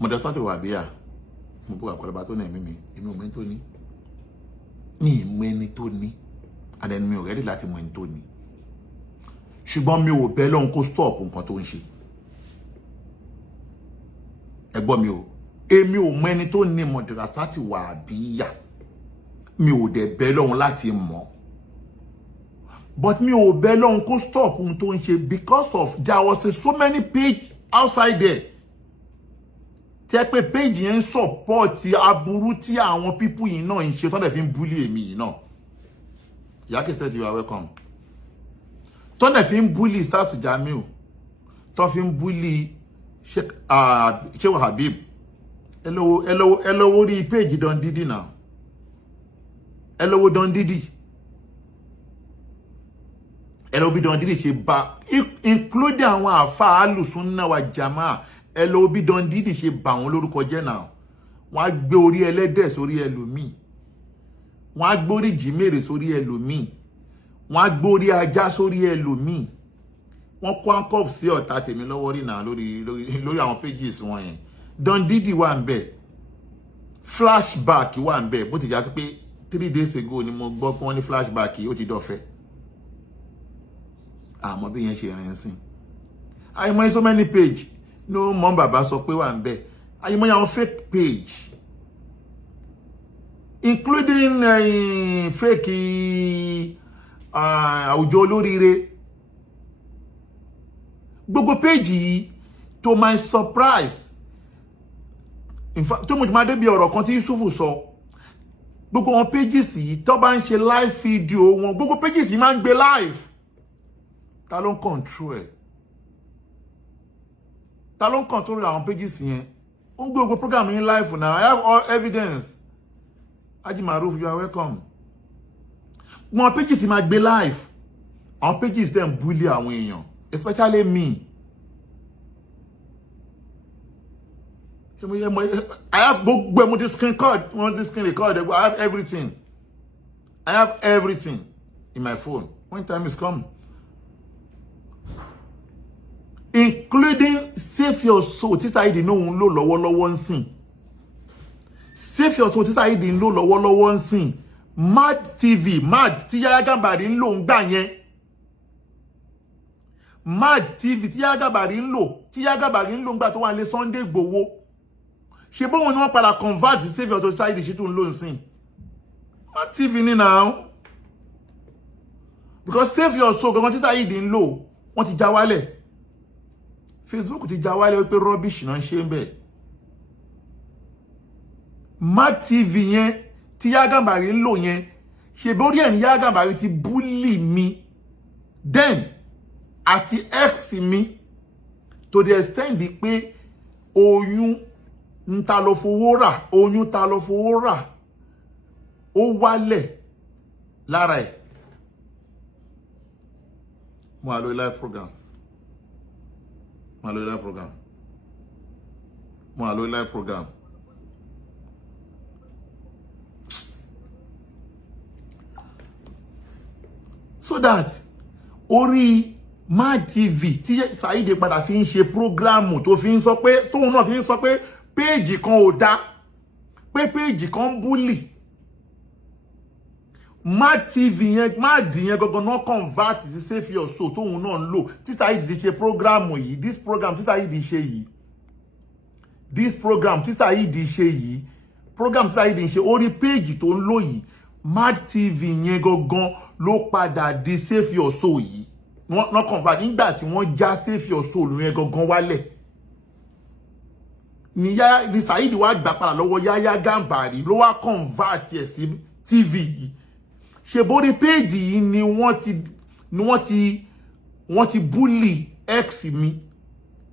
Madrasatul Wahbiyya mo bú àpẹẹrẹ tó ní ẹ̀mí mi èmi ò mẹ́ni tó ní ní ìmọ̀ ẹni tó ní and then mi ò rẹ́dí láti mọ ẹni tó ní ṣùgbọ́n mi ò bẹ́ lọ́hun kó stop nǹkan tó ń ṣe ẹ gbọ́ mi o èmi ò mọ ẹni tó ní Madrasati Wahhabiyya mi ò dẹ̀ bẹ̀ lọ́hùn láti mọ̀ but mi ò bẹ̀ lọ́hùn kó stop ohun tó ń ṣe because of there was so many page outside there tẹ́ pé page yẹn ń support aburú tí àwọn people yìí náà ń ṣe tó dẹ̀ fi ń bully èmi yìí náà Yaki said you are welcome tó dẹ̀ fi ń bully Sars Jamiu tó fi ń bully Sheikh Habib hello rí page Don Didi now hello Don Didi hello bí Don Didi ṣe bá including àwọn àfáà Ahlus-Sunnah wa Jamaa hello bí Don Didi ṣe bá wọn lórúkọ jẹ́ now wọ́n á gbé orí ẹlẹ́dẹ̀ sórí ẹlòmíì wọ́n á gbé orí jìmèrè sórí ẹlòmíì wọ́n á gbé orí ajá sórí ẹlòmíì wọ́n kó ankọf sí ọ̀tá tèmi lọ́wọ́ rí náà lórí àwọn pages wọn yẹn Don Didi wà ń bẹ̀ flashback wà ń bẹ̀ bó ti já sí pé 3 days ago ni mo gbọ́ pé wọ́n ní flashback ó ti dọ̀fẹ́ àmọ́ bí yẹn ṣe rìn sí àìmọ̀ so many page no mọ́ bàbá sọ pé wà ń bẹ̀ àìmọ̀ àwọn fake page including fake àwùjọ olóríire gbogbo page yìí to my surprise in fact tó mo ti máa débi ọ̀rọ̀ kan tí Yusufu sọ gbogbo wọn pages yìí tó bá ń ṣe live video wọn gbogbo pages yìí máa ń gbé live ta ló ń control ẹ̀ ta ló ń control àwọn pages yẹn ó ń gbé gbogbo program yín live now I have all evidence Haji Maruf you are welcome wọn pages yìí máa gbé live àwọn pages dem bully àwọn èèyàn especially me I have both screen record I have everything in my phone when time is come including Save Your Soul tí Saidi no ń lò lọ́wọ́lọ́wọ́ ńsìn Save Your Soul tí Saidi ń lò lọ́wọ́lọ́wọ́ ńsìn Mad TV Mad tí Yahya Gambari ń lò ń gbà yẹn Mad TV tí Yahya Gambari ń lò ń gbà tó wà lé Sunday Igboho ṣe bóun ni wọ́n padà convert Save Your Soul Saidi ṣe tún lò ńsìn Mad TV ni now because Save Your Soul gangan tí Saidi ń lò wọ́n ti já wálẹ̀ Facebook ti já wálẹ̀ wípé rubbish náà ṣe ń bẹ̀ Mad TV yẹn tí Yahya Gambari ń lò yẹn ṣe bórí ẹ̀ ní Yahya Gambari ti bully mi then àti ex mi to the extent di pé oyún ń ta lọ fowó rà ó wálẹ̀ lára ẹ̀ mo wà lórí live program so that orí Mad TV tí Saidi padà fi ń ṣe programu tó fi ń sọ pé tóun náà fi ń sọ pé péèjì kan ò dá pé péèjì kan ń bully Mad TV yẹn Mad yẹn gangan náà convert sí Save Your Soul tóun náà ń lò tí Saidi ti ṣe programu yìí this program tí Saidi ṣe orí péèjì tó ń lò yìí Mad TV yẹn gangan ló padà di Save Your Soul yìí wọ́n convert nígbà tí wọ́n já Save Your Soul yẹn gangan wálẹ̀ ni Saidi wá gbà padà lọ́wọ́ Yahya Gambari ló wá convert ẹ̀ sí TV yìí ṣe borí péèjì yìí ni wọ́n ti bully ex mi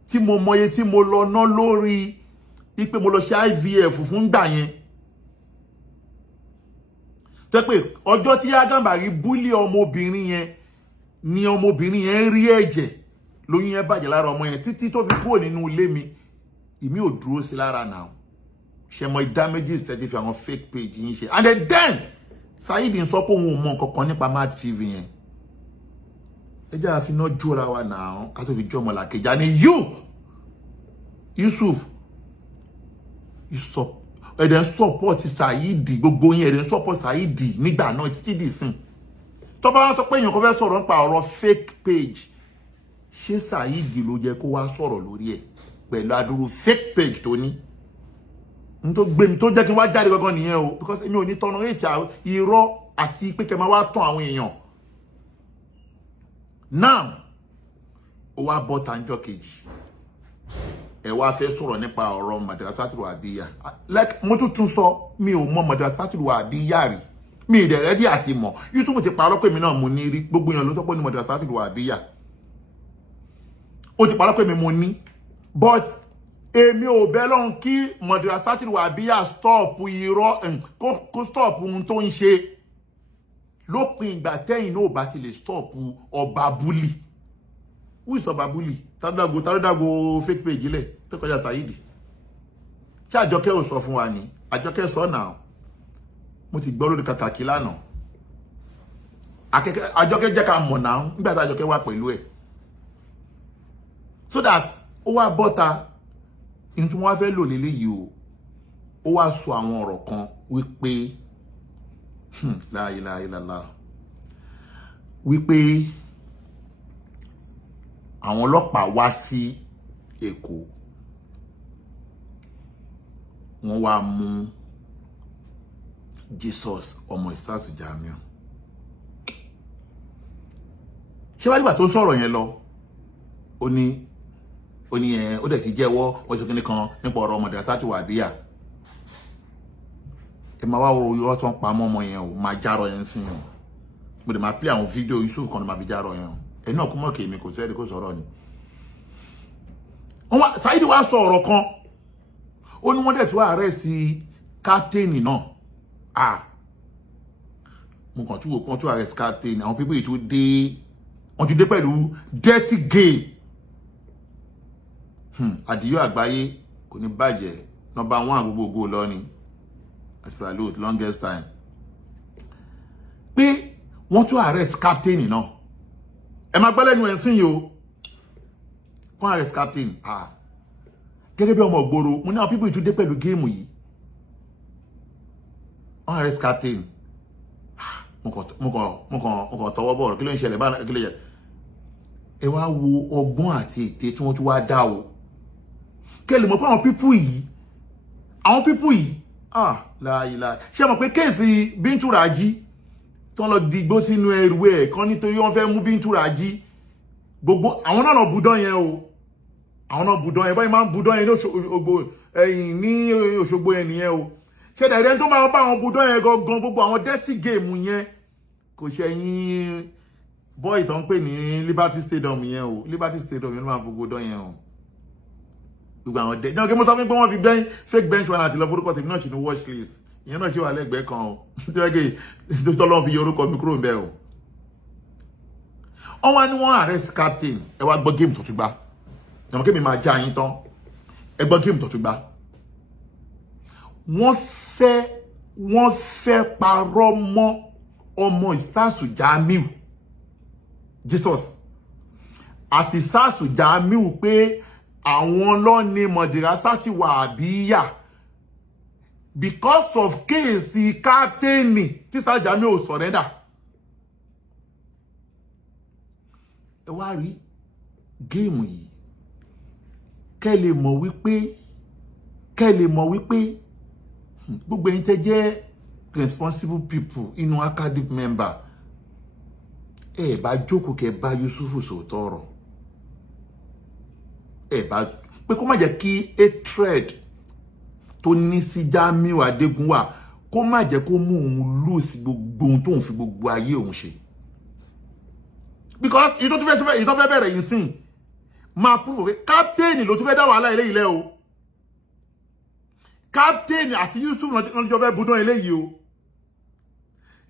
tí mo mọye tí mo lọ ná lórí ipe mo lọ ṣe IVF fún gbà yẹn tó pé ọjọ́ tí Yahya Gambari bully ọmọbìnrin yẹn ni ọmọbìnrin yẹn rí ẹ̀jẹ̀ lóyún yẹn bàjẹ́ lára ọmọ yẹn títí tó fi kúrò nínú ilé mi ìmí ò dúró sí lára náà ṣe mọ damages tẹ́tí fi àwọn fake page yín ṣe and then Saidi ń sọ pé òun ò mọ nǹkan kan nípa Mad TV yẹn ẹ jẹ́ àfi náà jóra wa náà ká tó fi jọ́ ọmọ làkejì ni Yusuf ẹ̀dẹ̀ ń support Saidi gbogbo yín ẹ̀dẹ̀ ń support Saidi nígbà náà títí dì sìn tó bá wọ́n sọ pé èèyàn kan fẹ́ sọ̀rọ̀ nípa ọ̀rọ̀ fake page ṣé Saidi ló jẹ́ kó wá sọ̀rọ̀ lórí ẹ̀ pẹ̀lú adúrú fake page tó ní n tó gbé mi tó jẹ́ kí n wá jáde gangan nìyẹn o because èmi ò ní tolerate irọ́ àti pé kẹ́ máa wá tàn àwọn èèyàn now ó wá bọ́ tàǹjọ́ kejì ẹ wá fẹ́ sọ̀rọ̀ nípa ọ̀rọ̀ madrasatul wahbiya like mo tún sọ mi ò mọ madrasatul wahbiya rí mi ì dẹ̀ rẹ́dí àti mọ̀ Yusuf ti parọ́ pé mi náà mo ní rí gbogbo èèyàn ló sọ pé ní madrasatul wahbiya ó ti parọ́ pé mi mo ní but èmi ò bẹ́ lọ́hùn kí madrasatul wahbiya stop irọ́ kó stop ohun tó ń ṣe lópin ìgbà tẹ́yìn náà bá ti lè stop ọba búlì who is ọba búlì tàrídàgbò fake page ilẹ̀ tó kọjá Saidi ṣé Àjọkẹ́ ò sọ fún wa ní Àjọkẹ́ sọ náà mo ti gbọ́ lórí kàkàkí lánàá Àjọkẹ́ jẹ́ ká mọ̀ náà nígbà tí Àjọkẹ́ wà pẹ̀lú ẹ̀ so that ó wá bọ́ta ní tí wọ́n fẹ́ lò léléyìí o ó wá sọ àwọn ọ̀rọ̀ kan wípé la ilaha illallah wípé àwọn ọlọ́pàá wá sí Èkó wọ́n wá mú Jesus ọmọ Ìsásù Jamiu ṣé wá nígbà tó sọ̀rọ̀ yẹn lọ ó ní ó dẹ̀ ti jẹ́wọ́ wọ́n ṣe kíní kan nípa ọ̀rọ̀ madrasatul wahbiya ẹ máa wá wo irọ́ tó ń pa mọ́ ọmọ yẹn o máa járọ yẹn sí yẹn mo dẹ̀ máa play àwọn fídíò Yusuf kan ló máa fi járọ yẹn o ẹ náà kú mọ́ kèémí kò sẹ́ẹ̀dì kò sọ̀rọ̀ ni Saidi wá sọ ọ̀rọ̀ kan ó ní wọ́n dẹ̀ tó ààrẹ sí káptéènì náà mo kàn tún wò pọ́n tó ààrẹ sí káptéènì àwọn pípé yìí tó dé wọ́n ti dé pẹ̀lú dirty game àdìyó àgbáyé kò ní bàjẹ́ number 1 gbogbo lọ ni salute longest time pé wọ́n tún arrest captain náà ẹ máa gbẹ́lẹ́nu ẹ̀ sìn yìí o wọ́n arrest captain gẹ́gẹ́ bí ọmọ ògbóró mo ní àwọn people ìtúndé pẹ̀lú géèmù yìí wọ́n arrest captain mo kàn tọwọ́ bọ̀rọ̀ kí ló ń ṣẹlẹ̀ bá kí ló yẹ ẹ wá wo ọgbọ́n àti ète tí wọ́n tún wá dá o kẹ́lẹ̀ mọ̀ pé àwọn people yìí láìláì ṣe mọ̀ pé kéèsì Bíntù Rájí tó ń lọ dìgbò sínú ẹrù ẹ̀ kan nítorí wọ́n fẹ́ mú Bíntù Rájí gbogbo àwọn náà budán yẹn o àwọn náà budán yẹn báyìí máa ń budán yẹn ní Òṣogbo yẹn nìyẹn o ṣe dàìdẹ́ tó máa bá àwọn budán yẹn gangan gbogbo àwọn dirty game yẹn kò ṣẹ̀yìn boy tó ń pè ní Liberty Stadium yẹn o Liberty Stadium yẹn ló máa fògbò dán yẹn o gbogbo àwọn dẹ náà kí mo sọ fún pé wọ́n fi fake bench one àti lọ forúkọ tèmi náà ṣì ní watch list ìyẹn náà ṣe wà lẹ́gbẹ̀ẹ́ kan o tó yẹ kí tọ́lọ́ fi yọ orúkọ mi kúrò ń bẹ́ẹ̀ o wọ́n wá ní wọ́n arrest captain ẹ wá gbọ́ game tó tún gbá ẹ̀mọ́ kí mi máa já yín tán ẹ gbọ́ game tó tún gbá wọ́n fẹ́ parọ́ mọ́ ọmọ Ìsásù Jamiu Jesus àti Ìsásù Jamiu pé àwọn ló ní madrasatul wahbiya because of kéèsì káptéènì tí Ìsásù Jamiu ò surrender. Ẹ wá rí géèmù yìí kẹ́ lè mọ̀ wípé gbogbo ẹ̀yin tẹ́ jẹ́ responsible people inú academic member ẹ bá jókòó kẹ́ bá Yusufu sòótọ́ ọ̀rọ̀ ẹ bá pé kó má jẹ́ kí hatred tó ní sí Jamiu Adegunwa kó má jẹ́ kó mú òun lose gbogbo ohun tó ń fi gbogbo ayé òun ṣe because ìtọ́ fẹ́ bẹ̀rẹ̀ yìí sìn máa prove pé captain ló tún fẹ́ dá wàhálà ilé ilẹ̀ o captain àti Yusuf lọ́jọ́ fẹ́ budán eléyìí o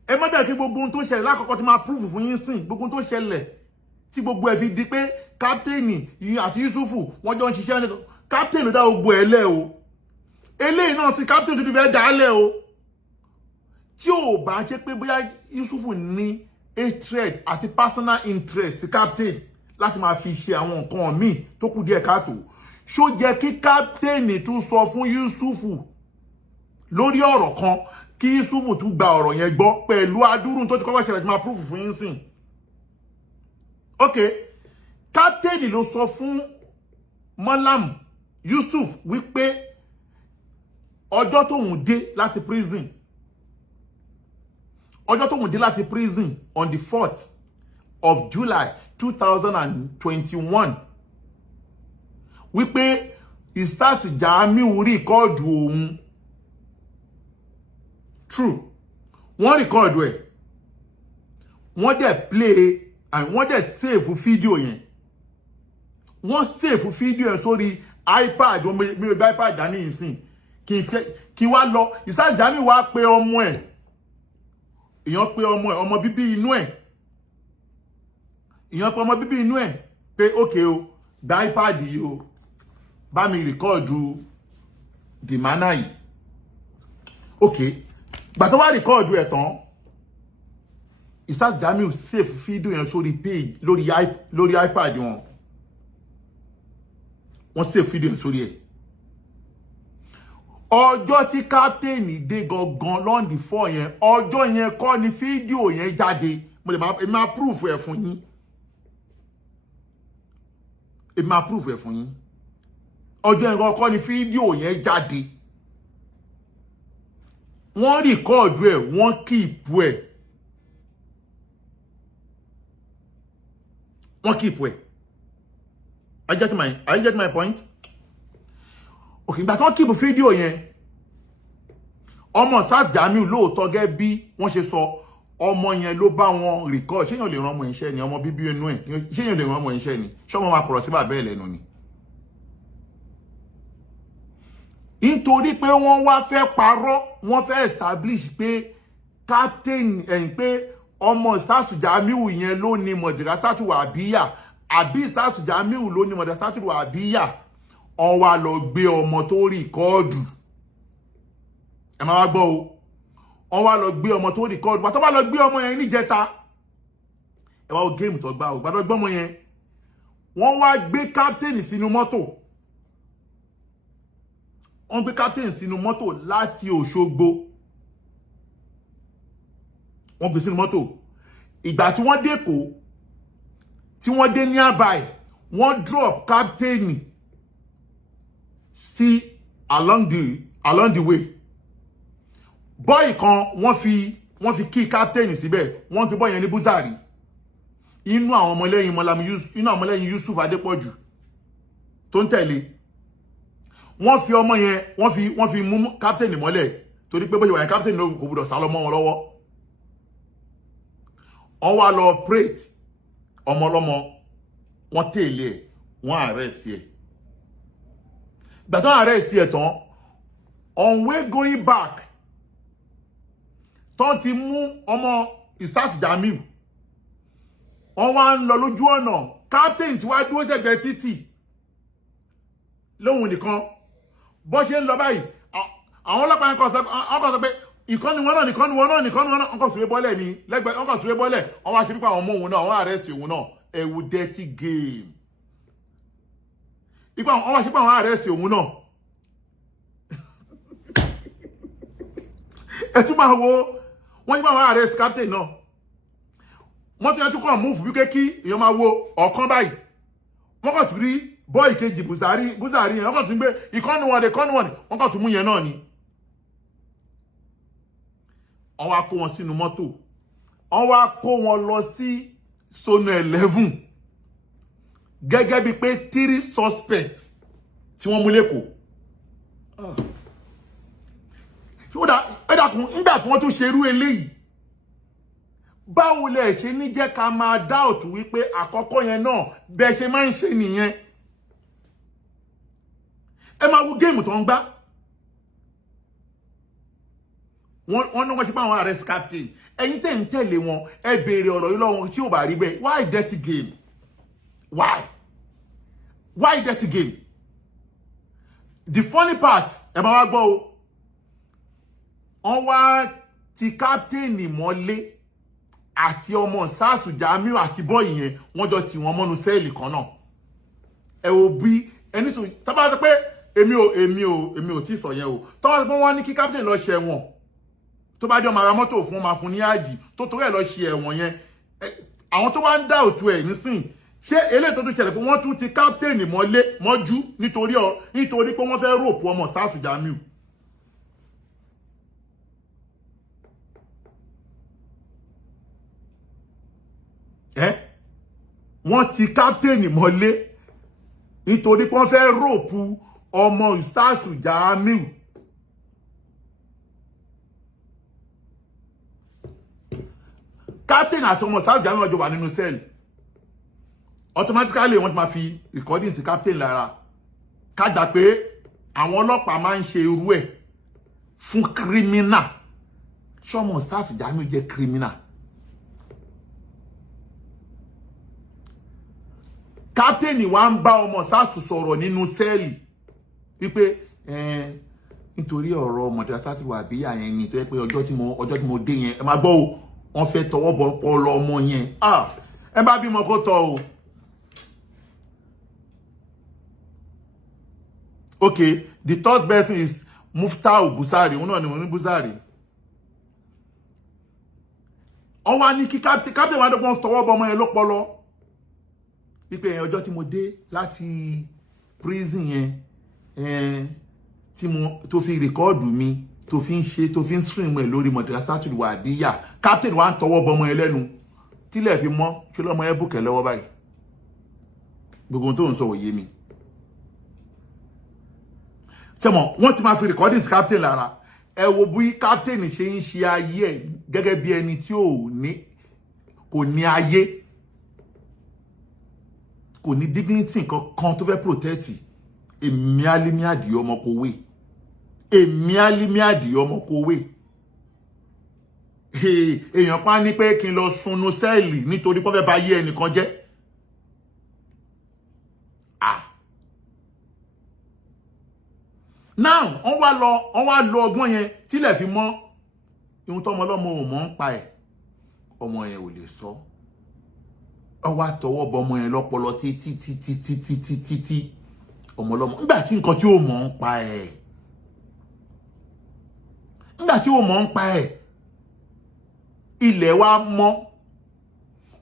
ẹ má bẹ̀rẹ̀ kí gbogbo ohun tó ṣẹlẹ̀ lákọ̀ọ́kọ́ ti máa prove fún yín sìn gbogbo ohun tó ṣẹlẹ̀ tí gbogbo ẹ̀ fi di pé captain àti Yusuf wọ́n jọ ń ṣiṣẹ́ captain ló dá gbogbo ẹ̀ lẹ̀ o eléyìí náà ti captain tó ti fẹ́ dá lẹ̀ o tí ò bá ṣe pé bóyá Yusuf ní hatred àti personal interest sí captain láti máa fi ṣe àwọn nǹkan míì tó kù díẹ̀ káàtó ṣó jẹ́ kí captain tún sọ fún Yusufu lórí ọ̀rọ̀ kan kí Yusufu tún gba ọ̀rọ̀ yẹn gbọ́ pẹ̀lú adúrún tó ti kọ́kọ́ ṣẹlẹ̀ tí máa proof fún yín sìn ok captain ló sọ fún Malam Yusuf wípé ọjọ́ tóun dé láti prison on the 4th of July 2021 wípé Ustaz Jamiu rìkọ́ọ̀dù òun true wọ́n rìkọ́ọ̀dù ẹ̀ wọ́n dẹ̀ play and wọ́n dẹ̀ save fídíò yẹn wọ́n save fídíò yẹn sórí iPad wọ́n mi ò bá iPad dání ìsìn kí wá lọ Ustaz Jamiu wá pé ọmọ ẹ̀ èèyàn pé ọmọ bíbí inú ẹ̀ pé ókè o gba iPad yìí o bá mi rìkọ́ọ̀dù dìmánà yìí ókè gbàtọ́ wá rìkọ́ọ̀dù ẹ̀ tán Ustaz Jamiu save fídíò yẹn sórí page lórí iPad wọ́n save fídíò yẹn sórí ẹ̀ ọjọ́ tí káptẹ́ẹ̀nì dé gangan lọ́ndì 4 yẹn ọjọ́ yẹn kọ́ ni fídíò yẹn jáde mo lè máa proof ẹ̀ fún yín ọjọ́ yẹn kọ́ ni fídíò yẹn jáde wọ́n rìkọ́ọ̀dù ẹ̀ wọ́n kíìpù ẹ̀ I get my point. Okay, ìgbà tí wọ́n kíìpù fídíò yẹn ọmọ Ustaz Jamiu lóòótọ́ gẹ́ bí wọ́n ṣe sọ ọmọ yẹn ló bá wọn rìkọ́ọ̀dù ṣéyàn lè rán ọmọ iṣẹ́ ni ọmọ bíbí inú ẹ̀ ṣéyàn lè rán ọmọ iṣẹ́ ni ṣọ́mọ máa kọ̀rọ̀ sí bàbá ẹ̀ lẹ́nu ni nítorí pé wọ́n wá fẹ́ parọ́ wọ́n fẹ́ establish pé captain pé ọmọ Ustaz Jamiu yẹn ló ní Madrasatu Wahbiyya àbí Ustaz Jamiu ló ní Madrasatu Wahbiyya ó wá lọ gbé ọmọ tó rìkọ́ọ̀dù ẹ máa wá gbọ́ o ó wá lọ gbé ọmọ tó rìkọ́ọ̀dù pàtó wá lọ gbé ọmọ yẹn níjẹta ẹ wá wo géèmù tó gbá o gbàdọ̀ gbọ́ ọmọ yẹn wọ́n wá gbé captain sínú mọ́tò láti Òṣogbo wọ́n gbé sínú mọ́tò ìgbà tí wọ́n dé Èkó tí wọ́n dé nearby wọ́n drop captain sí along the way boy kan wọ́n fi kí captain síbẹ̀ wọ́n fi boy yẹn ní búzàrí inú àwọn ọmọlẹ́yìn Yusuf Adépọ̀jù tó ń tẹ̀lé wọ́n fi ọmọ yẹn wọ́n fi mú captain mọ́lẹ̀ torí pé bóyá wà yẹn captain ló kò gbọdọ̀ sálọ mọ́ wọn lọ́wọ́ wọ́n wá lọ operate ọmọ ọlọ́mọ wọ́n tẹ̀lé ẹ̀ wọ́n arrest ẹ̀ gbàtọ́ arrest ẹ̀ tán on way going back tán ti mú ọmọ Ustaz Jamiu wọ́n wá ń lọ lójú ọ̀nà captain tí wá dúró sẹ́gbẹ̀ẹ́ títì lóhun nìkan bó ṣe ń lọ báyìí àwọn ọlọ́pàá ń kọ́ sọ pé ìkọ́ni wọn náà ọkọ̀ sùwé bọ́lẹ̀ ni lẹ́gbẹ̀ẹ́ ọkọ̀ sùwé bọ́lẹ̀ wọ́n wá ṣe pípa àwọn ọmọ òun náà wọ́n arrest òun náà ẹ̀wù dirty game ipa wọ́n wá ṣe pípa àwọn arrest òun náà ẹ tún máa wo wọ́n ṣe pípa àwọn arrest captain náà wọ́n ti ẹtú kọ́ move bí kí èèyàn máa wo ọ̀kan báyìí wọ́n kàn tún rí bọ́ọ̀ì kejì bùsàrí yẹn wọ́n kàn tún gbé ìkọ́ni wọn wọ́n kàn tún mú yẹn náà ni wọ́n wá kó wọn sínú mọ́tò wọ́n wá kó wọn lọ sí Zone 11 gẹ́gẹ́ bí pé 3 suspect tí wọ́n mú lẹ́kọ̀ọ́ nígbà tí wọ́n tún ṣerú eléyìí báwo lẹ ṣe ní jẹ́ ká máa doubt wípé àkọ́kọ́ yẹn náà bẹ́ẹ̀ ṣe máa ń ṣe nìyẹn ẹ máa wo géèmù tó ń gbá wọ́n ní wọ́n ṣe pé àwọn arrest captain ẹ̀yin tẹ́ ń tẹ̀lé wọn ẹ béèrè ọ̀rọ̀ yìí lọ́wọ́ tí ò bá rí bẹ́ẹ̀ why dirty game why dirty game the funny part ẹ máa wá gbọ́ o wọ́n wá ti captain mọ́lé àti ọmọ Ustaz Jamiu àti bọ́ọ̀yì yẹn wọ́n jọ tì wọ́n mọ́nu sẹ́ẹ̀lì kan náà ẹ ò bí ẹni sọ tábà sọ pé èmi ò tí sọ yẹn o tábà sọ pé wọ́n ní kí captain lọ ṣe ẹ̀wọ̀n tó bá jọ máa ra mọ́tò fún máa fún ní àjì tó torí ẹ̀ lọ ṣe ẹ̀wọ̀n yẹn àwọn tó wá ń dá òtún ẹ̀ nísìn ṣé eléyìí tó tún ṣẹlẹ̀ pé wọ́n tún ti captain mọ́lé mọ́jú nítorí pé wọ́n fẹ́ ròpù ọmọ sáàsù Jamiu. Wọ́n ti captain mọ́lé nítorí pé wọ́n fẹ́ ròpù ọmọ sáàsù Jamiu. Captain àti ọmọ sáàsù Jamiu ọjọ́ wà nínú sẹ́ẹ̀lì. Automatically wọ́n ti máa fi recording sí captain lára. Ká gbà pé àwọn ọlọ́pàá máa ń ṣe irú ẹ̀ fún criminal. Ṣọ́mọ sáàsù Jamiu jẹ́ criminal. Captain wa ń bá ọmọ sáàsù sọ̀rọ̀ nínú sẹ́ẹ̀lì wípé nítorí ọ̀rọ̀ Madrasatu Wahbiyya yẹn ni tó yẹ pé ọjọ́ tí mo dé yẹn ẹ máa gbọ́ o wọ́n fẹ́ tọwọ́ bọ ọpọlọ ọmọ yẹn ẹ bá bímọ kó tọ́ o. Okay, the third person is Muftau Busari. Òun náà ni mo ní Busari. Ó wá ní kí captain wa dọ́gbọ́n tọwọ́ bọ ọmọ yẹn lọ́pọlọ. Wípé ọjọ́ tí mo dé láti prison yẹn tó fi rìkọ́ọ̀dù mi tó fi ń stream ẹ̀ lórí Madrasatu Wahbiyya. Captain wa ń tọwọ́ bọ ọmọ yẹn lẹ́nu. Tílẹ̀ fi mọ́ kí lọ́mọ yẹn bùkẹ́ lọ́wọ́ báyìí. Gbogbo tó ń sọ òye mi. Tẹ́mọ̀ wọ́n ti máa fi recording sí captain lára. Ẹ wo bí captain ṣe ń ṣe ayé ẹ̀ gẹ́gẹ́ bí ẹni tí kò ní ayé. Kò ní dignity kankan tó fẹ́ protect. Èmi Alimi Àdìó ọmọ Kòwé. Èmi Alimi Àdìó ọmọ Kòwé. Èèyàn kan ní pé kí n lọ sunu sẹ́ẹ̀lì nítorí pé ó fẹ́ bà ayé ẹnìkan jẹ́. Now, on wá lọ ọgbọ́n yẹn tílẹ̀ fi mọ́ ihun tó ọmọ ọlọ́mọ ò mọ̀ ń pa ẹ̀. Ọmọ yẹn ò lè sọ. Ó wá tọwọ́ bọ ọmọ yẹn lọ́pọlọ títí. Ọmọ ọlọ́mọ nígbà tí nǹkan tí ó mọ̀ ń pa ẹ̀. Nígbà tí ó mọ̀ ń pa ẹ̀. Ilẹ̀ wa mọ́.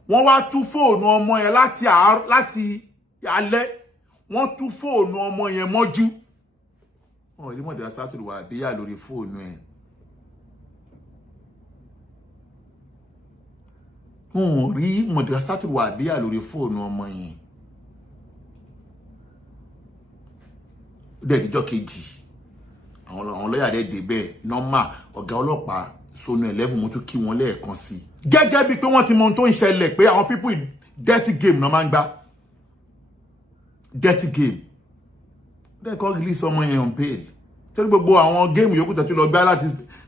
Wọ́n wá tú fóònù ọmọ yẹn láti alẹ́. Wọ́n tú fóònù ọmọ yẹn mọ́jú. Wọ́n rí Madrasatu Wahbiyya lórí fóònù ẹ̀. Wọ́n rí Madrasatu Wahbiyya lórí fóònù ọmọ yẹn. Dẹ̀díjọ́ kejì àwọn lọ́yà dẹ̀ dé bẹ́ẹ̀ nọ́mà ọ̀gá ọlọ́pàá sọnù 11 mo tún kí wọn lẹ́ẹ̀kan sí. Gẹ́gẹ́ bí pé wọ́n ti mọ ohun tó ń ṣẹlẹ̀ pé àwọn people dirty game náà máa ń gbá. Dirty game. Then call release ọmọ yẹn on bail. Torí gbogbo àwọn game yòókù tẹ́tí lọ gbá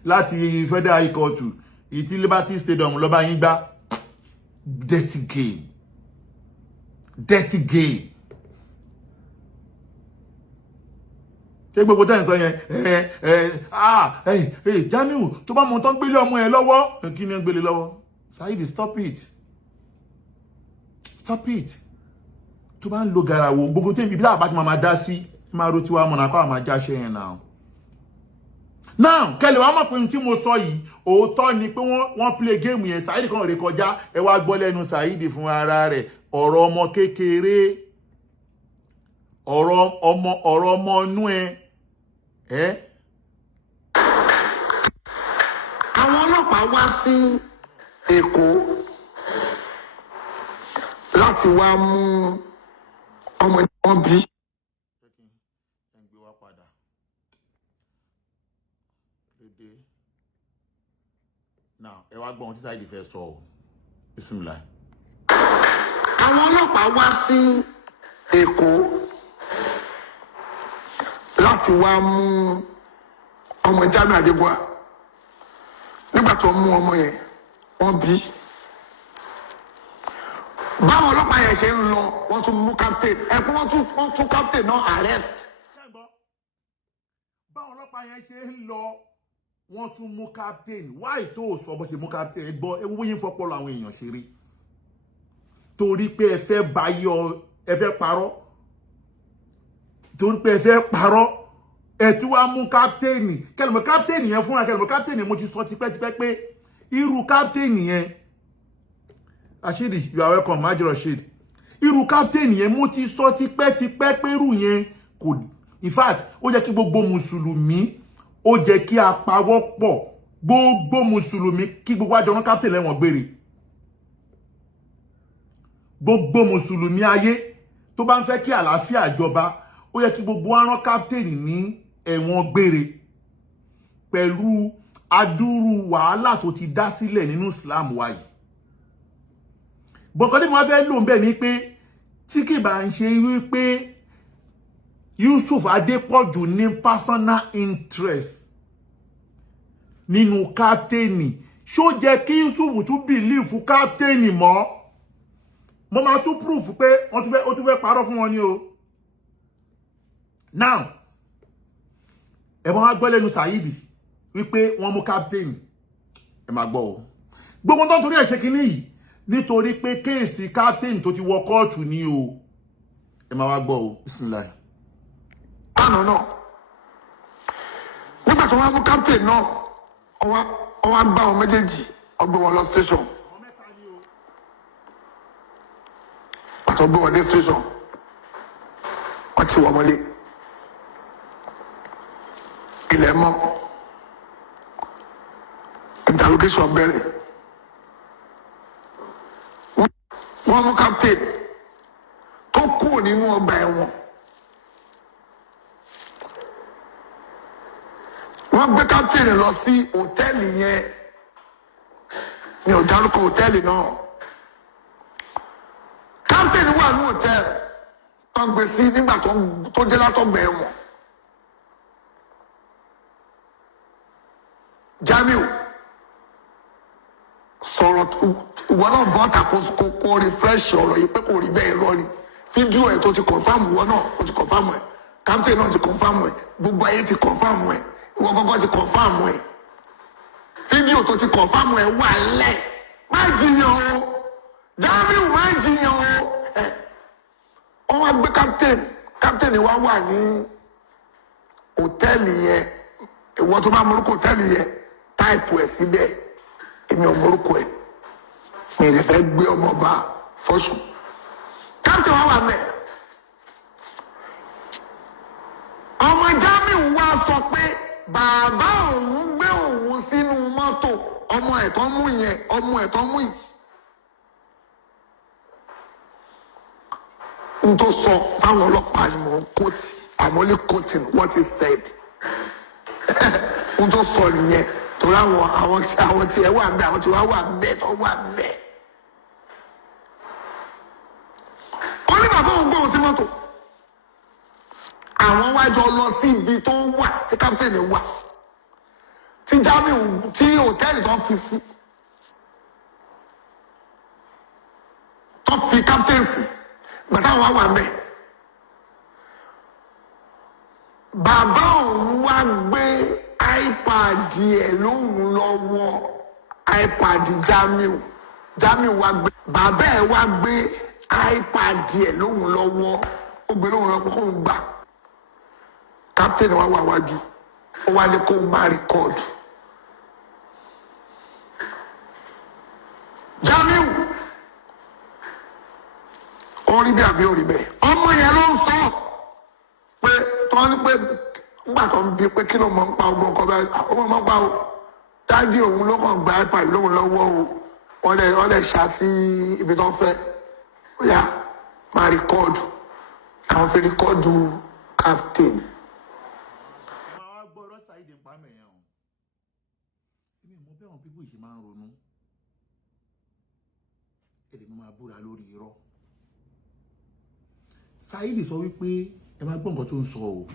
láti Federal High Court ìtí Liberty Stadium lọ bá yín gbá. Dirty game. Dirty game. Ṣé gbogbo tẹ́ ń sọ yẹn Jamiu tó bá mọ̀ tán gbélé ọmọ yẹn lọ́wọ́ kí ni ń gbélé lọ́wọ́? Saidi, stop it. Stop it. Tó bá ń lo garawo gbogbo tẹ́ ibi láàbá tí máa dá sí máa ro tiwa mọ̀nà kọ́ àmà jáṣẹ́ yẹn náà. Now kẹlẹ̀ wá mọ̀ pé tí mo sọ yìí òótọ́ ni pé wọ́n play game yẹn. Saidi kan rè kọjá ẹ wá gbọ́ lẹ́nu Saidi fún ara rẹ̀ ọ̀rọ̀ ọmọ kékeré ọ̀rọ̀ ọmọ inú ẹ. Àwọn ọlọ́pàá wá sí Èkó láti wá mú ọmọ wọn bí. Now, ẹ wá gbọ́ ohun tí Saidi fẹ́ sọ o. Bismillah. Àwọn ọlọ́pàá wá sí Èkó láti wá mú ọmọ Jamiu Adegunwa. Nígbà tó mú ọmọ yẹn, wọ́n bí. Báwọn ọlọ́pàá yẹn ṣe ń lọ, wọ́n tún mú captain. Wọ́n tún captain náà arrest. Báwọn ọlọ́pàá yẹn ṣe ń lọ, wọ́n tún mú captain. Why tó sọ bó ṣe mú captain? Gbọ́ ewu yín fọpọlọ àwọn èèyàn ṣeré. Torí pé ẹ fẹ́ parọ́. Torí pé ẹ fẹ́ parọ́. Ẹ tún wá mú captain. Kẹlẹ̀mọ̀ captain yẹn fúnra kẹlẹ̀mọ̀ captain mo ti sọ tipẹ́tipẹ́ pé irú captain yẹn. Asiri, you are welcome, Major Rashid. irú captain yẹn mo ti sọ tipẹ́ pé irú yẹn kò, in fact ó jẹ́ kí gbogbo mùsùlùmí ó jẹ́ kí a pawọ́pọ̀ gbogbo mùsùlùmí kí gbogbo àjọ rán captain lẹ́wọ̀n gbére. Gbogbo mùsùlùmí ayé tó bá ń fẹ́ kí àlàáfíà jọba ó yẹ kí gbogbo wa rán captain ní ẹ̀wọ̀n gbére pẹ̀lú adúrú wàhálà tó ti dá sílẹ̀ nínú Islam wa yìí. Bọ̀kọ́ tí mo fẹ́ lò ń bẹ̀ ni pé tí kì bá ń ṣe wípé Yusuf Adépọ̀jù ní personal interest nínú captain, ṣó jẹ́ kí Yusuf tún believe captain mọ́. Mo máa tún proof pé ó tún fẹ́ parọ́ fún wọn ni o. Now ẹ máa gbọ́ lẹ́nu Saidi wípé wọ́n mú captain, ẹ máa gbọ́ o. Gbogbo tó torí ẹ̀ ṣe kinní yìí nítorí pé kéèsì captain tó ti wọ kóòtù ni o. Ẹ máa wá gbọ́ o. Bismillah. No. Nígbà tó wá mú captain náà, ó wá gbá wọn méjèèjì, ó gbé wọn lọ station. Pàtó gbé wọn dé station, wọ́n ti wọ́n mọ́lé. Ilẹ̀ mọ́. Interrogation bẹ̀rẹ̀. Wọ́n mú captain tó kúrò nínú ọgbà ẹ̀wọ̀n. Wọ́n gbé captain lọ sí hòtẹ́ẹ̀lì yẹn. Mi ò dárúkọ hòtẹ́ẹ̀lì náà. Captain wà ní hòtẹ́ẹ̀lì tó ń gbé sí nígbà tó dé látọ̀gbà ẹ̀wọ̀n. Jamiu sọ̀rọ̀ ìwọ náà bọ́ kó refresh ọ̀rọ̀ yìí pé kò rí bẹ́ẹ̀ lọ ni. Fídíò ẹ̀ tó ti confam ìwọ náà ó ti confam ẹ̀. Captain náà ti confam ẹ̀. Gbogbo ayé ti confam ẹ̀. Ìwọ gọ́gọ́ ti confam ẹ̀. Fídíò tó ti confam ẹ̀ wà lẹ̀. Má jiyàn o. Jamiu má jiyàn o. Wọ́n wá gbé captain wa wà ní hòtẹ́ẹ̀lì yẹn. Ìwọ tó bá morúkọ hòtẹ́ẹ̀lì yẹn táìpù ẹ̀ síbẹ̀. Èmi ò morúkọ ẹ̀. Mi lè fẹ́ gbé ọmọ ọba fọ́sùn. Captain wa wà mẹ́. Ọmọ Jamiu wá sọ pé bàbá òun gbé òun sínú mọ́tò ọmọ ẹ̀tọ́ mú yẹn ọmọ ẹ̀tọ́ mú yìí. N tó sọ fáwọn ọlọ́pàá ni mò ń kóòtì I'm only quoting what he said. N tó sọ nìyẹn torí àwọn tí ẹ wà ń bẹ àwọn tí wọ́n wà ń bẹ tó wà ń bẹ. Ó ní bàbá òun gbé òun sí mọ́tò. Àwọn wá jọ lọ sí ibi tó wà tí captain wà. Tí Jamiu tí hòtẹ́ẹ̀lì tó fi sí. Tó fi captain sí. Bàtà wà wà mẹ́. Bàbá òun wá gbé iPad ẹ̀ lóhùn lọ́wọ́. iPad Jamiu wá gbé. Bàbá ẹ̀ wá gbé iPad ẹ̀ lóhùn lọ́wọ́. Ó gbé lóhùn lọ́wọ́ kó ń gbà. Captain wa wà wájú. Ó wá ní kó má record. Jamiu orí bí àbí orí bẹ́ẹ̀. Ọmọ yẹn ló ń sọ pé tó ní pé nígbà tó ń bí pé kí ló mọ̀ ń pa ọgbọ́n ọkọ báyìí. Ọmọ máa ń pa o. Dádì òun ló kàn gba iPad lóhùn lọ́wọ́ o. Wọ́n lè ṣá sí ibi tó ń fẹ́. Ó yá máa record. Àwọn fi record captain. Saidi sọ wípé ẹ máa gbọ́ nǹkan tó ń sọ o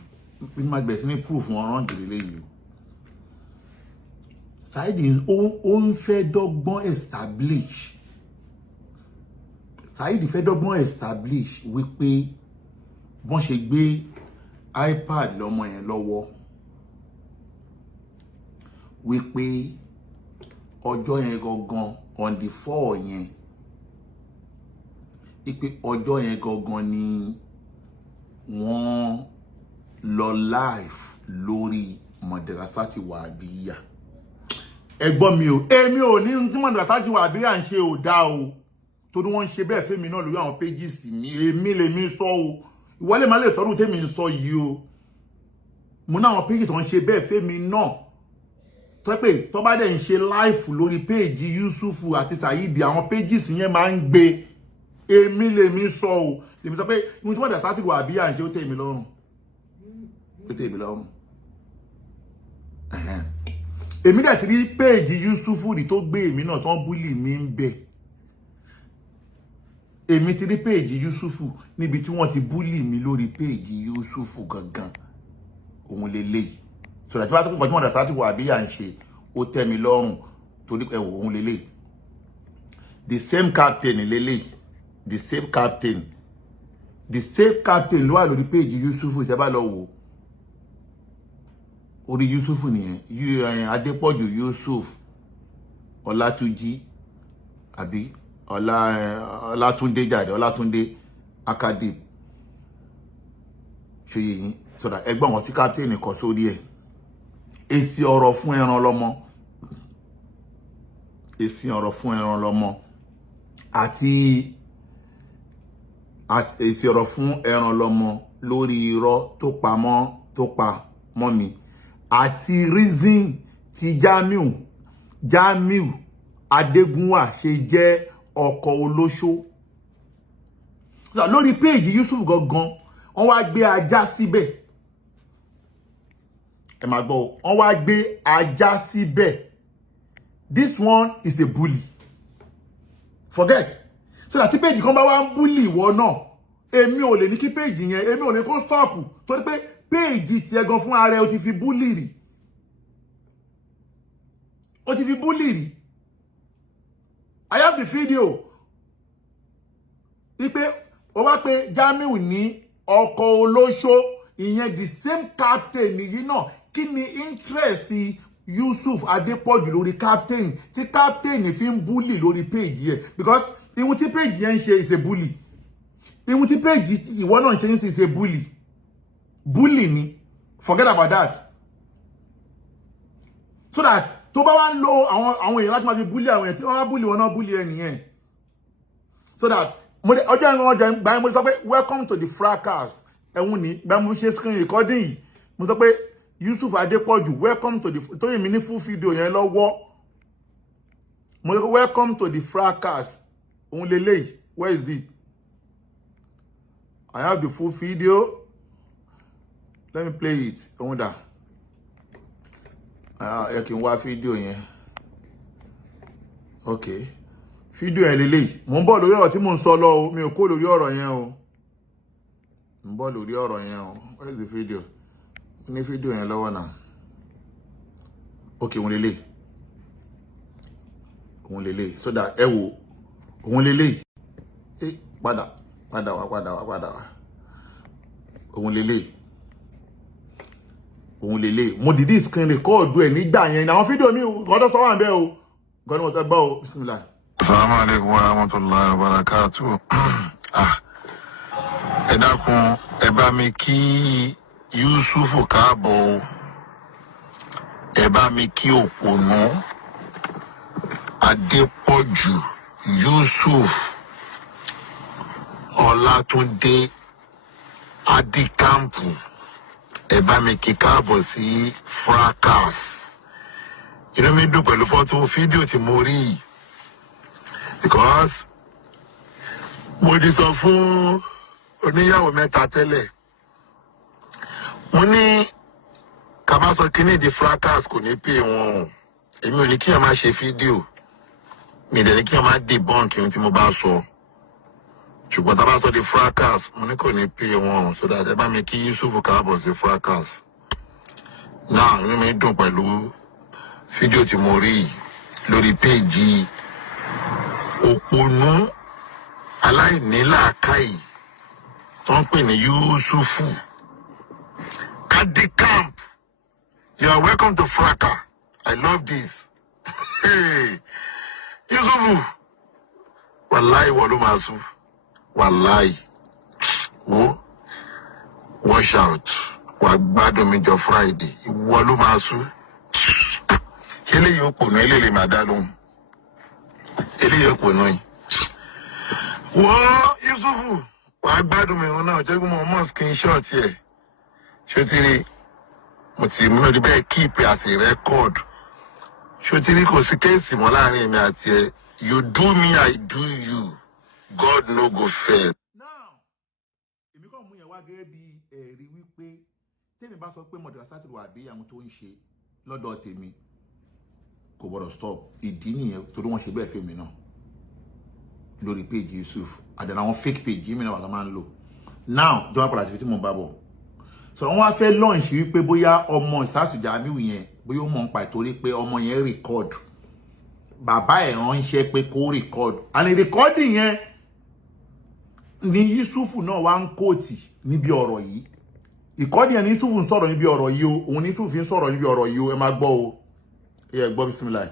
bí máa gbẹ̀ sí ní proof wọn rán gèrè léyìí o. Saidi ó ń fẹ́ dọ́gbọ́n establish wípé bọ́n ṣe gbé iPad lọ́mọ yẹn lọ́wọ́ wípé ọjọ́ yẹn gangan on the 4 yẹn wípé ọjọ́ yẹn gangan ni wọ́n lọ live lórí Madrasati Wahabiyya. Ẹ gbọ́ mi o, èmi ò ní tí Madrasati Wahabiyya ń ṣe ò dá o. torí wọ́n ń ṣe bẹ́ẹ̀ fẹ́mi náà lórí àwọn pages mi èmi lèmi sọ o ìwọlé máa lè sọdún tèmi ń sọ yìí o mo ní àwọn pages tó ń ṣe bẹ́ẹ̀ fẹ́mi náà tó pé tó bá dẹ̀ ń ṣe live lórí page Yusufu àti Saidi àwọn pages yẹn máa ń gbé èmi lèmi sọ o lèmi sọ pé mo ti wọ́n dẹ̀ sátìwò àbí à ń ṣe ó tèmi lọ́rùn ó tèmi lọ́rùn èmi dẹ̀ ti rí page Yusufu rí tó gbé èmi náà tó ń búlì mi ń bẹ̀ èmi ti rí page Yusufu níbi tí wọ́n ti búlì mi lórí page Yusufu gangan òun lélẹ́yìí sọ̀rọ̀ tí wọ́n ti pọ̀ tí wọ́n dẹ̀ sátìwò àbí à ń ṣe ó tẹ́ mi lọ́rùn torí ẹ̀wọ̀ òun lélẹ́yìí the same captain lélẹ́yìí the same captain ló wà lórí page Yusufu tẹ́ bá lọ wò orí Yusufu nìyẹn Adépọ̀jù Yusuf Ọlátúnjí àbí Ọlátúndé jáde Ọlátúndé Akadip ṣe yìí sọ̀dà ẹgbọ́n wọn tí captain kọ sórí ẹ̀ èsì ọ̀rọ̀ fún ẹran lọ́mọ èsì ọ̀rọ̀ fún ẹran lọ́mọ àti èsì ọ̀rọ̀ fún ẹran lọ́mọ lórí irọ́ tó pa mọ́ mi àti reason tí Jamiu Adegunwa ṣe jẹ́ ọkọ olóṣó lórí péèjì Yusuf gangan wọ́n wá gbé ajá síbẹ̀ ẹ máa gbọ́ wọ́n wá gbé ajá síbẹ̀ this one is a bully forget so that tí péèjì kan bá wá ń bully ìwọ náà èmi ò lè ní kí péèjì yẹn èmi ò lè kó stop torí pé péèjì tí ẹ gan fún ara ẹ o ti fi bully rí I have the video ipe ó wá pé Jamiu ní ọkọ olóṣó ìyẹn the same captain yìí náà kí ni interest Yusuf Adépọ̀jù lórí captain tí captain fi ń bully lórí page yẹn because ìwọ̀n tí page yẹn ń ṣe is a bully ìwọ̀n tí page ìwọ náà ń ṣe is a bully ni forget about that so that tó bá wá ń lo àwọn èèyàn láti máa fi bully àwọn èèyàn tí wọ́n bá bully wọn náà bully ẹ nìyẹn so that ọjọ́ ìran ọjà ìgbà mo sọ pé welcome to the fracas ẹ̀hún ni ìgbà mo ṣe screen recording yìí mo sọ pé Yusuf Adépọ̀jù welcome to the tó yìn mí ní full video yẹn lọ́wọ́ mo sọ pé welcome to the fracas òun lélẹ́yìí where is it I have the full video let me play it òun dà ẹ kí n wá fídíò yẹn okay fídíò yẹn lélẹ́yìí mo ń bọ̀ lórí ọ̀rọ̀ tí mo ń sọ lọ o mi ò kó lórí ọ̀rọ̀ yẹn o mo ń bọ̀ lórí ọ̀rọ̀ yẹn o where is the video mo ní fídíò yẹn lọ́wọ́ náà okay òun lélẹ́yìí so that ẹ wò òun lélẹ́yìí padà wá òun lélẹ́yìí mo dìdí screen record ẹ̀ nígbà yẹn àwọn fídíò mi gọ́dọ̀ sọ wà ń bẹ́ o gọ́dọ̀ mo sọ gbọ́ o bismillah. Assalamu alaikum warahmatullahi wabarakatuh. Ẹ dákun ẹ bá mi kí Yusufu káàbọ̀ ẹ bá mi kí òpònú Adépọ̀jù Yusuf Ọlátúndé Adikampu ẹ bá mi kí káàbọ̀ sí fracas. Inú mi dùn pẹ̀lú fọ́tò fídíò tí mo rí because mo ti sọ fún oníyàwó mẹ́ta tẹ́lẹ̀ mo ní ká bá sọ kíní di fracas kò ní pè wọn èmi ò ní kí wọn máa ṣe fídíò mi dẹ̀ ní kí wọn máa debunk ohun tí mo bá sọ ṣùgbọ́n tá a bá sọ di fracas mo ní kò ní pè wọn so that ẹ bá mi kí Yusuf káàbọ̀ sí fracas náà inú mi dùn pẹ̀lú fídíò tí mo rí lórí péèjì òpònú aláìnílàákàyè tó ń pè ní Yusufu Adikamp. You are welcome to Fracas. I love this. Hey, Yusufu. Wallahi walumasu. Wallahi. Wo. Wash out. Wagbado mi jọ Friday. Walumasu. Ele yóò pònú ele lè máa dá lóhùn. Ele yóò pònú yìí. wọ́n Yusufu wàá gbádùn mi òun náà jẹ́ kí mo mọ̀ screenshot yẹ ṣé ti rí mo ti mú lórí bẹ́ẹ̀ keep as a record ṣé ti rí kò sí kéèsì mọ́ láàrin èmi àti ẹ you do me I do you God no go fail. now èmi kàn mú yẹn wá gẹ́gẹ́ bí ẹ̀rí wípé tèmi bá sọ pé mọ̀dàsátì wà bí àwọn tó ń ṣe lọ́dọ̀ tèmi kò gbọ́dọ̀ stop ìdí nìyẹn torí wọ́n ṣe bẹ́ẹ̀ fèmí náà lórí page Yusuf àdànà àwọn fake page yìí mìíràn wà tó máa ń lò now jọba padà síbi tí mo bá bọ̀ sọ̀rọ̀ wọn wá fẹ́ launch wípé bóyá ọmọ ìsásùjà Jamiu yẹn bóyá ó mọ̀ ń pa ìtorí pé ọmọ yẹn record bàbá ẹ̀ ránṣẹ́ pé kó record and recording yẹn ni Yusuf náà wá ń kóòtì níbi ọ̀rọ̀ yìí ìkọ́ni ẹni Yusuf ń sọ̀rọ̀ níbi ọ̀rọ̀ yìí o òun ní Yusuf ń sọ̀rọ̀ níbi ọ̀rọ̀ yìí o ẹ máa gbọ́ o ẹ gbọ́ bismillah.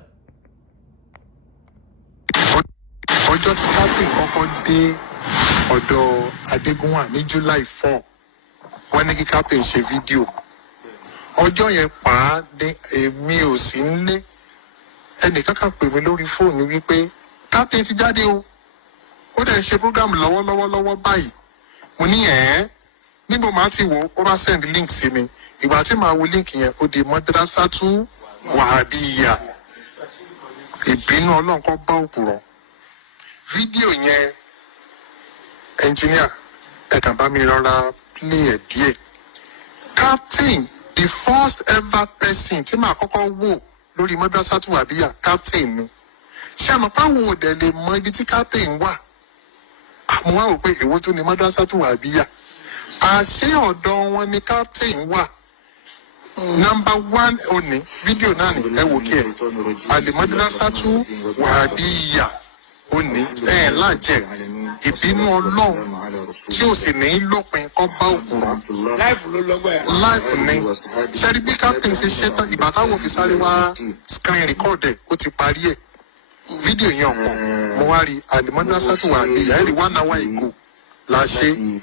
ọjọ́ tí captain kọ́kọ́ dé ọ̀dọ̀ Adegunwa ní July 4 wọ́n ní kí captain ṣe fídíò ọjọ́ yẹn pa á ní èmi ò sí nílé ẹnìkan kan pè mí lórí fóònù wípé captain ti jáde o ó dẹ̀ ń ṣe program lọ́wọ́lọ́wọ́ báyìí mo ní níbo màá ti wò ó bá send link sí mi ìgbà tí màá wo link yẹn ó di Madrasatu Wahabiyya ìbínú Ọlọ́run kó bá òpùrọ́ fídíò yẹn engineer ẹ kàn bá mi rọra play ẹ̀ díẹ̀ captain the first ever person tí màá kọ́kọ́ wò lórí Madrasatu Wahabiyya captain ni ṣé àmọ́ páwọn òdẹ lè mọ ibi tí captain wà àmọ́ wá wò pé èwo tó ni Madrasatu Wahabiyya àṣé ọ̀dọ̀ wọn ni captain wà number 1 òní fídíò náà ni ẹ wò kí ẹ àlè Madrasatu Wahabiyya òní ẹ lájẹ ìbínú Ọlọ́run tí ó sì ní lópin kọ́ bá òkúrọ̀ láìfù ní ṣẹ́rí bí captain ṣe ṣe tán ìgbà táwọn fi sáré wá screen record ẹ̀ ó ti parí ẹ̀ fídíò yẹn ọ̀pọ̀ mo wá rí àlè Madrasatu Wahabiyya ẹ̀ rí 1 hour ago la ṣe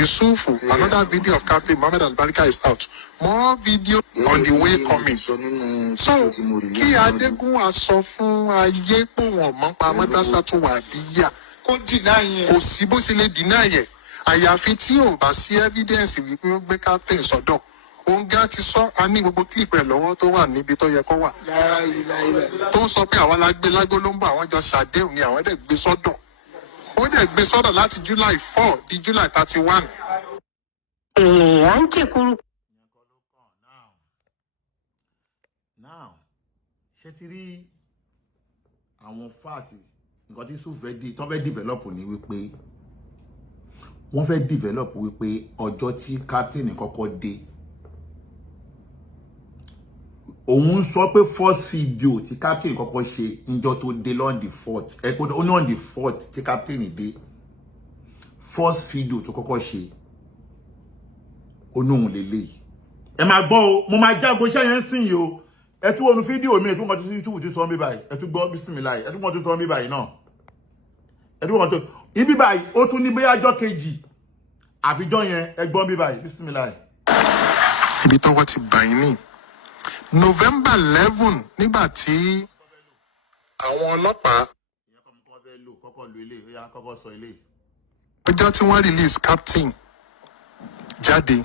Yusufu another video of Captain Muhammad Albarika is out more video on the way coming so kí Adegunwa sọ fún ayé pé wọn mọ̀ pa Madrasatu Wahabiyya kó dìnnà yẹn kò sí bó ṣe lè dìnnà yẹn àyàfi tí ò bá sí evidence wípé ó gbé captain sọ́dọ̀ òun gá ti sọ a ní gbogbo clip ẹ̀ lọ́wọ́ tó wà níbi tó yẹ kó wà tó ń sọ pé àwọn alágbé lágbólóńbó àwọn jọ ṣàdéhùn ni àwọn dẹ̀ gbé sọ́dọ̀ ó dẹ̀ gbé sọ́dọ̀ láti July 4 di July 31. à ń jẹ́kuru. now ṣé ti rí àwọn fáàtì nǹkan tí Yusuf fẹ́ di tán fẹ́ develop ní wípé wọ́n fẹ́ develop wípé ọjọ́ tí captain kọ́kọ́ dé òun sọ pé first video tí captain kọ́kọ́ ṣe níjọ́ tó dé on the 4th ó ní on the 4th tí captain dé first video tó kọ́kọ́ ṣe onóhun lélẹ́yìí ẹ máa gbọ́ o mo máa jágo iṣẹ́ yẹn sìn yìí o ẹ tún wọnú fídíò mi ẹ tún kàn tí YouTube ti sọ mí báyìí ẹ tún gbọ́ bismillah ẹ tún kàn tí sọ mí báyìí náà ẹ tún kàn tó ibi báyìí ó tún ní bóyá ọjọ́ kejì àbíjọ́ yẹn ẹ gbọ́ mí báyìí bismillah. ibi tọ́wọ́ ti bà yín ní November 11 nígbà tí àwọn ọlọ́pàá ọjọ́ tí wọ́n release captain jáde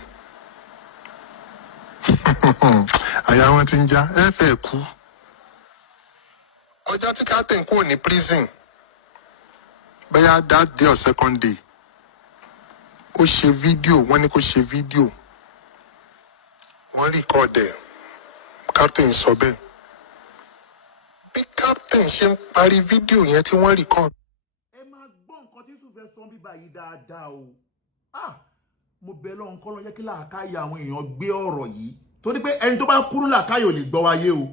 àyà wọn ti ń já ẹ fẹ́ kú ọjọ́ tí captain kúrò ní prison bóyá that day or second day ó ṣe fídíò wọ́n ní kó ṣe fídíò wọ́n record ẹ̀ captain sọ bẹ́ẹ̀ bí captain ṣe ń parí fídíò yẹn tí wọ́n record. ẹ máa gbọ́ nǹkan tí Yusuf fẹ́ sọ bí báyìí dáadáa o mo bẹ̀ lọ́hùn kọ́ ló yẹ kí làákàyè àwọn èèyàn gbé ọ̀rọ̀ yìí torí pé ẹni tó bá kúrú làákàyè ò lè gbọ́ wáyé o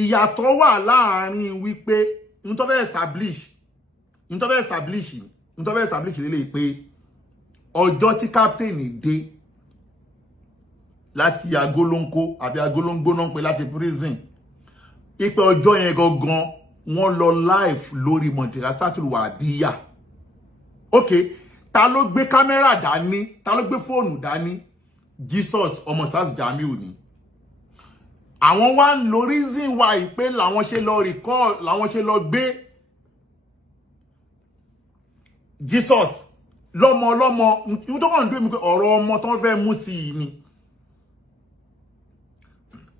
ìyàtọ̀ wà láàárín wípé n tó fẹ́ establish lélẹ̀ pé ọjọ́ tí captain dé láti agolonko àbí agolongbo náà pé láti prison ipe ọjọ́ yẹn gangan wọ́n lọ live lórí Madrasatu Wahabiyya ok ta ló gbé kámẹ́rà dání ta ló gbé fóònù dání Jesus ọmọ Sile Jamiu ni àwọn wá ń lo reason why pé làwọn ṣe lọ record làwọn ṣe lọ gbé Jesus lọ́mọ you tó kàn dúró mi pé ọ̀rọ̀ ọmọ tó fẹ́ mú sí i ni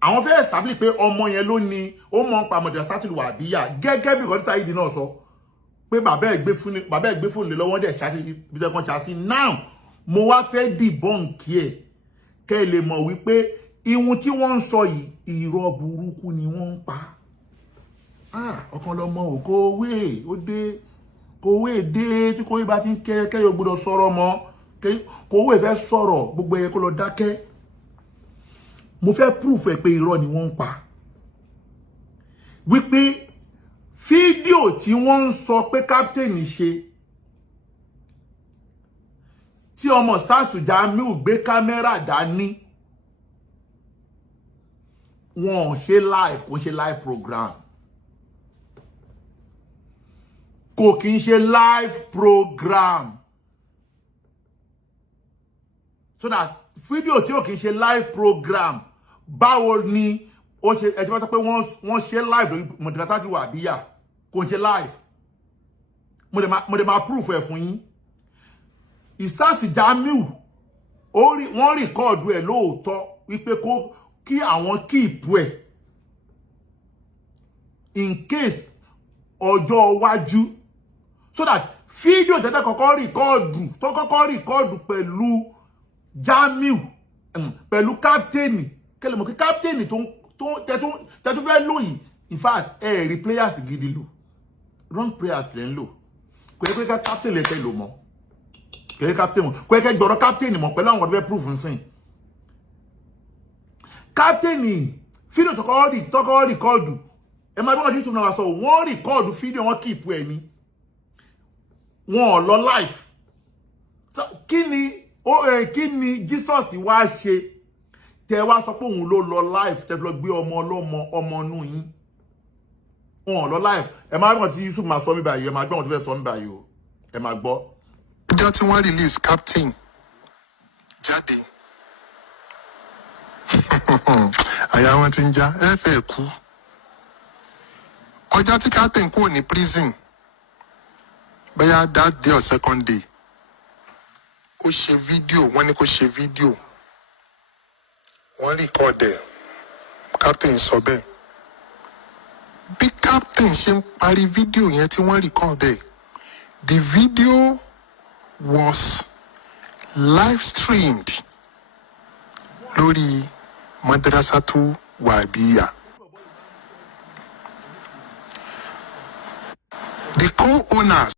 àwọn fẹ́ establish pé ọmọ yẹn ló ní ó mọ̀ pa madrasatul wahbiya gẹ́gẹ́ bí nǹkan tí Saidi náà sọ pé bàbá ẹ̀ gbé fóònù lé lọ́wọ́ dẹ̀ ṣáṣí ibi tẹ́kàn ṣáṣí now mo wá fẹ́ debunk ẹ̀ kẹ́ ẹ lè mọ̀ wípé ihun tí wọ́n ń sọ yìí irọ́ burúkú ni wọ́n ń pa ọkàn lọmọ ò kówé ó dé kówé dé tí kówé bá ti ń kẹ́ yóò gbọ́dọ̀ sọ̀rọ̀ mọ́ kówé fẹ́ sọ̀rọ̀ gbogbo ẹ̀yẹ kó lọ dákẹ́ mo fẹ́ proof ẹ̀ pé irọ́ ni wọ́n ń pa wípé fídíò tí wọ́n ń sọ pé captain ṣe tí ọmọ Sàásù Jamiu gbé kámẹ́rà dání wọn ṣe live kò ṣe live program kò kí ń ṣe live program so that fídíò tí ò kí ń ṣe live program báwo ni ó ṣe ẹ ti bá sọ pé wọ́n ṣe live lórí madrasatul wahbiya kò ń ṣe live mo dẹ̀ máa proof ẹ̀ fún yín Sàásù Jamiu wọ́n rìkọ́ọ̀dù ẹ̀ lóòótọ́ wípé kí àwọn kíìpù ẹ̀ in case ọjọ́ iwájú so that fídíò tẹ́tẹ́ kọ́kọ́ rìkọ́ọ̀dù pẹ̀lú Jamiu pẹ̀lú káptẹ́nì kẹ́lẹ̀ mọ̀ kí káptẹ́nì tẹ́tún fẹ́ lóyìn in fact rí players gidi lò wrong players lẹ́ ń lò kò yẹ kí káptẹ́nì lẹ́tẹ̀ lò mọ́ kò yẹ kí gbọ́rọ̀ káptẹ́nì mọ̀ pẹ̀lú àwọn ọ̀dọ́ fẹ́ proof nsìn káptẹ́nì fídíò tọ́kọ́ rìkọ́ọ̀dù ẹ máa bí wọ́n YouTube náà sọ wọ́n rìkọ́ọ̀dù fídíò wọn kíìpù ẹ̀ ní wọn ò lọ live kí ni Jesus wá ṣe tẹ wá sọ pé òun ló lọ live tẹ fi lọ gbé ọmọ inú yín wọn ò lọ live ẹ máa bí wọ́n ti YouTube máa sọ mí báyìí ẹ máa gbọ́ wọn tó fẹ́ sọ mí báyìí o ẹ máa gbọ́. ọjọ́ tí wọ́n release captain jáde àyà wọn ti ń já ẹ fẹ́ kú ọjọ́ tí captain kúrò ní prison bóyá that day or second day ó ṣe fídíò wọ́n ní kó ṣe fídíò wọ́n record ẹ̀ captain sọ bẹ́ẹ̀ bí captain ṣe ń parí fídíò yẹn tí wọ́n record ẹ̀ the video was live streamed lórí madrasatul wahbiya. The co-owners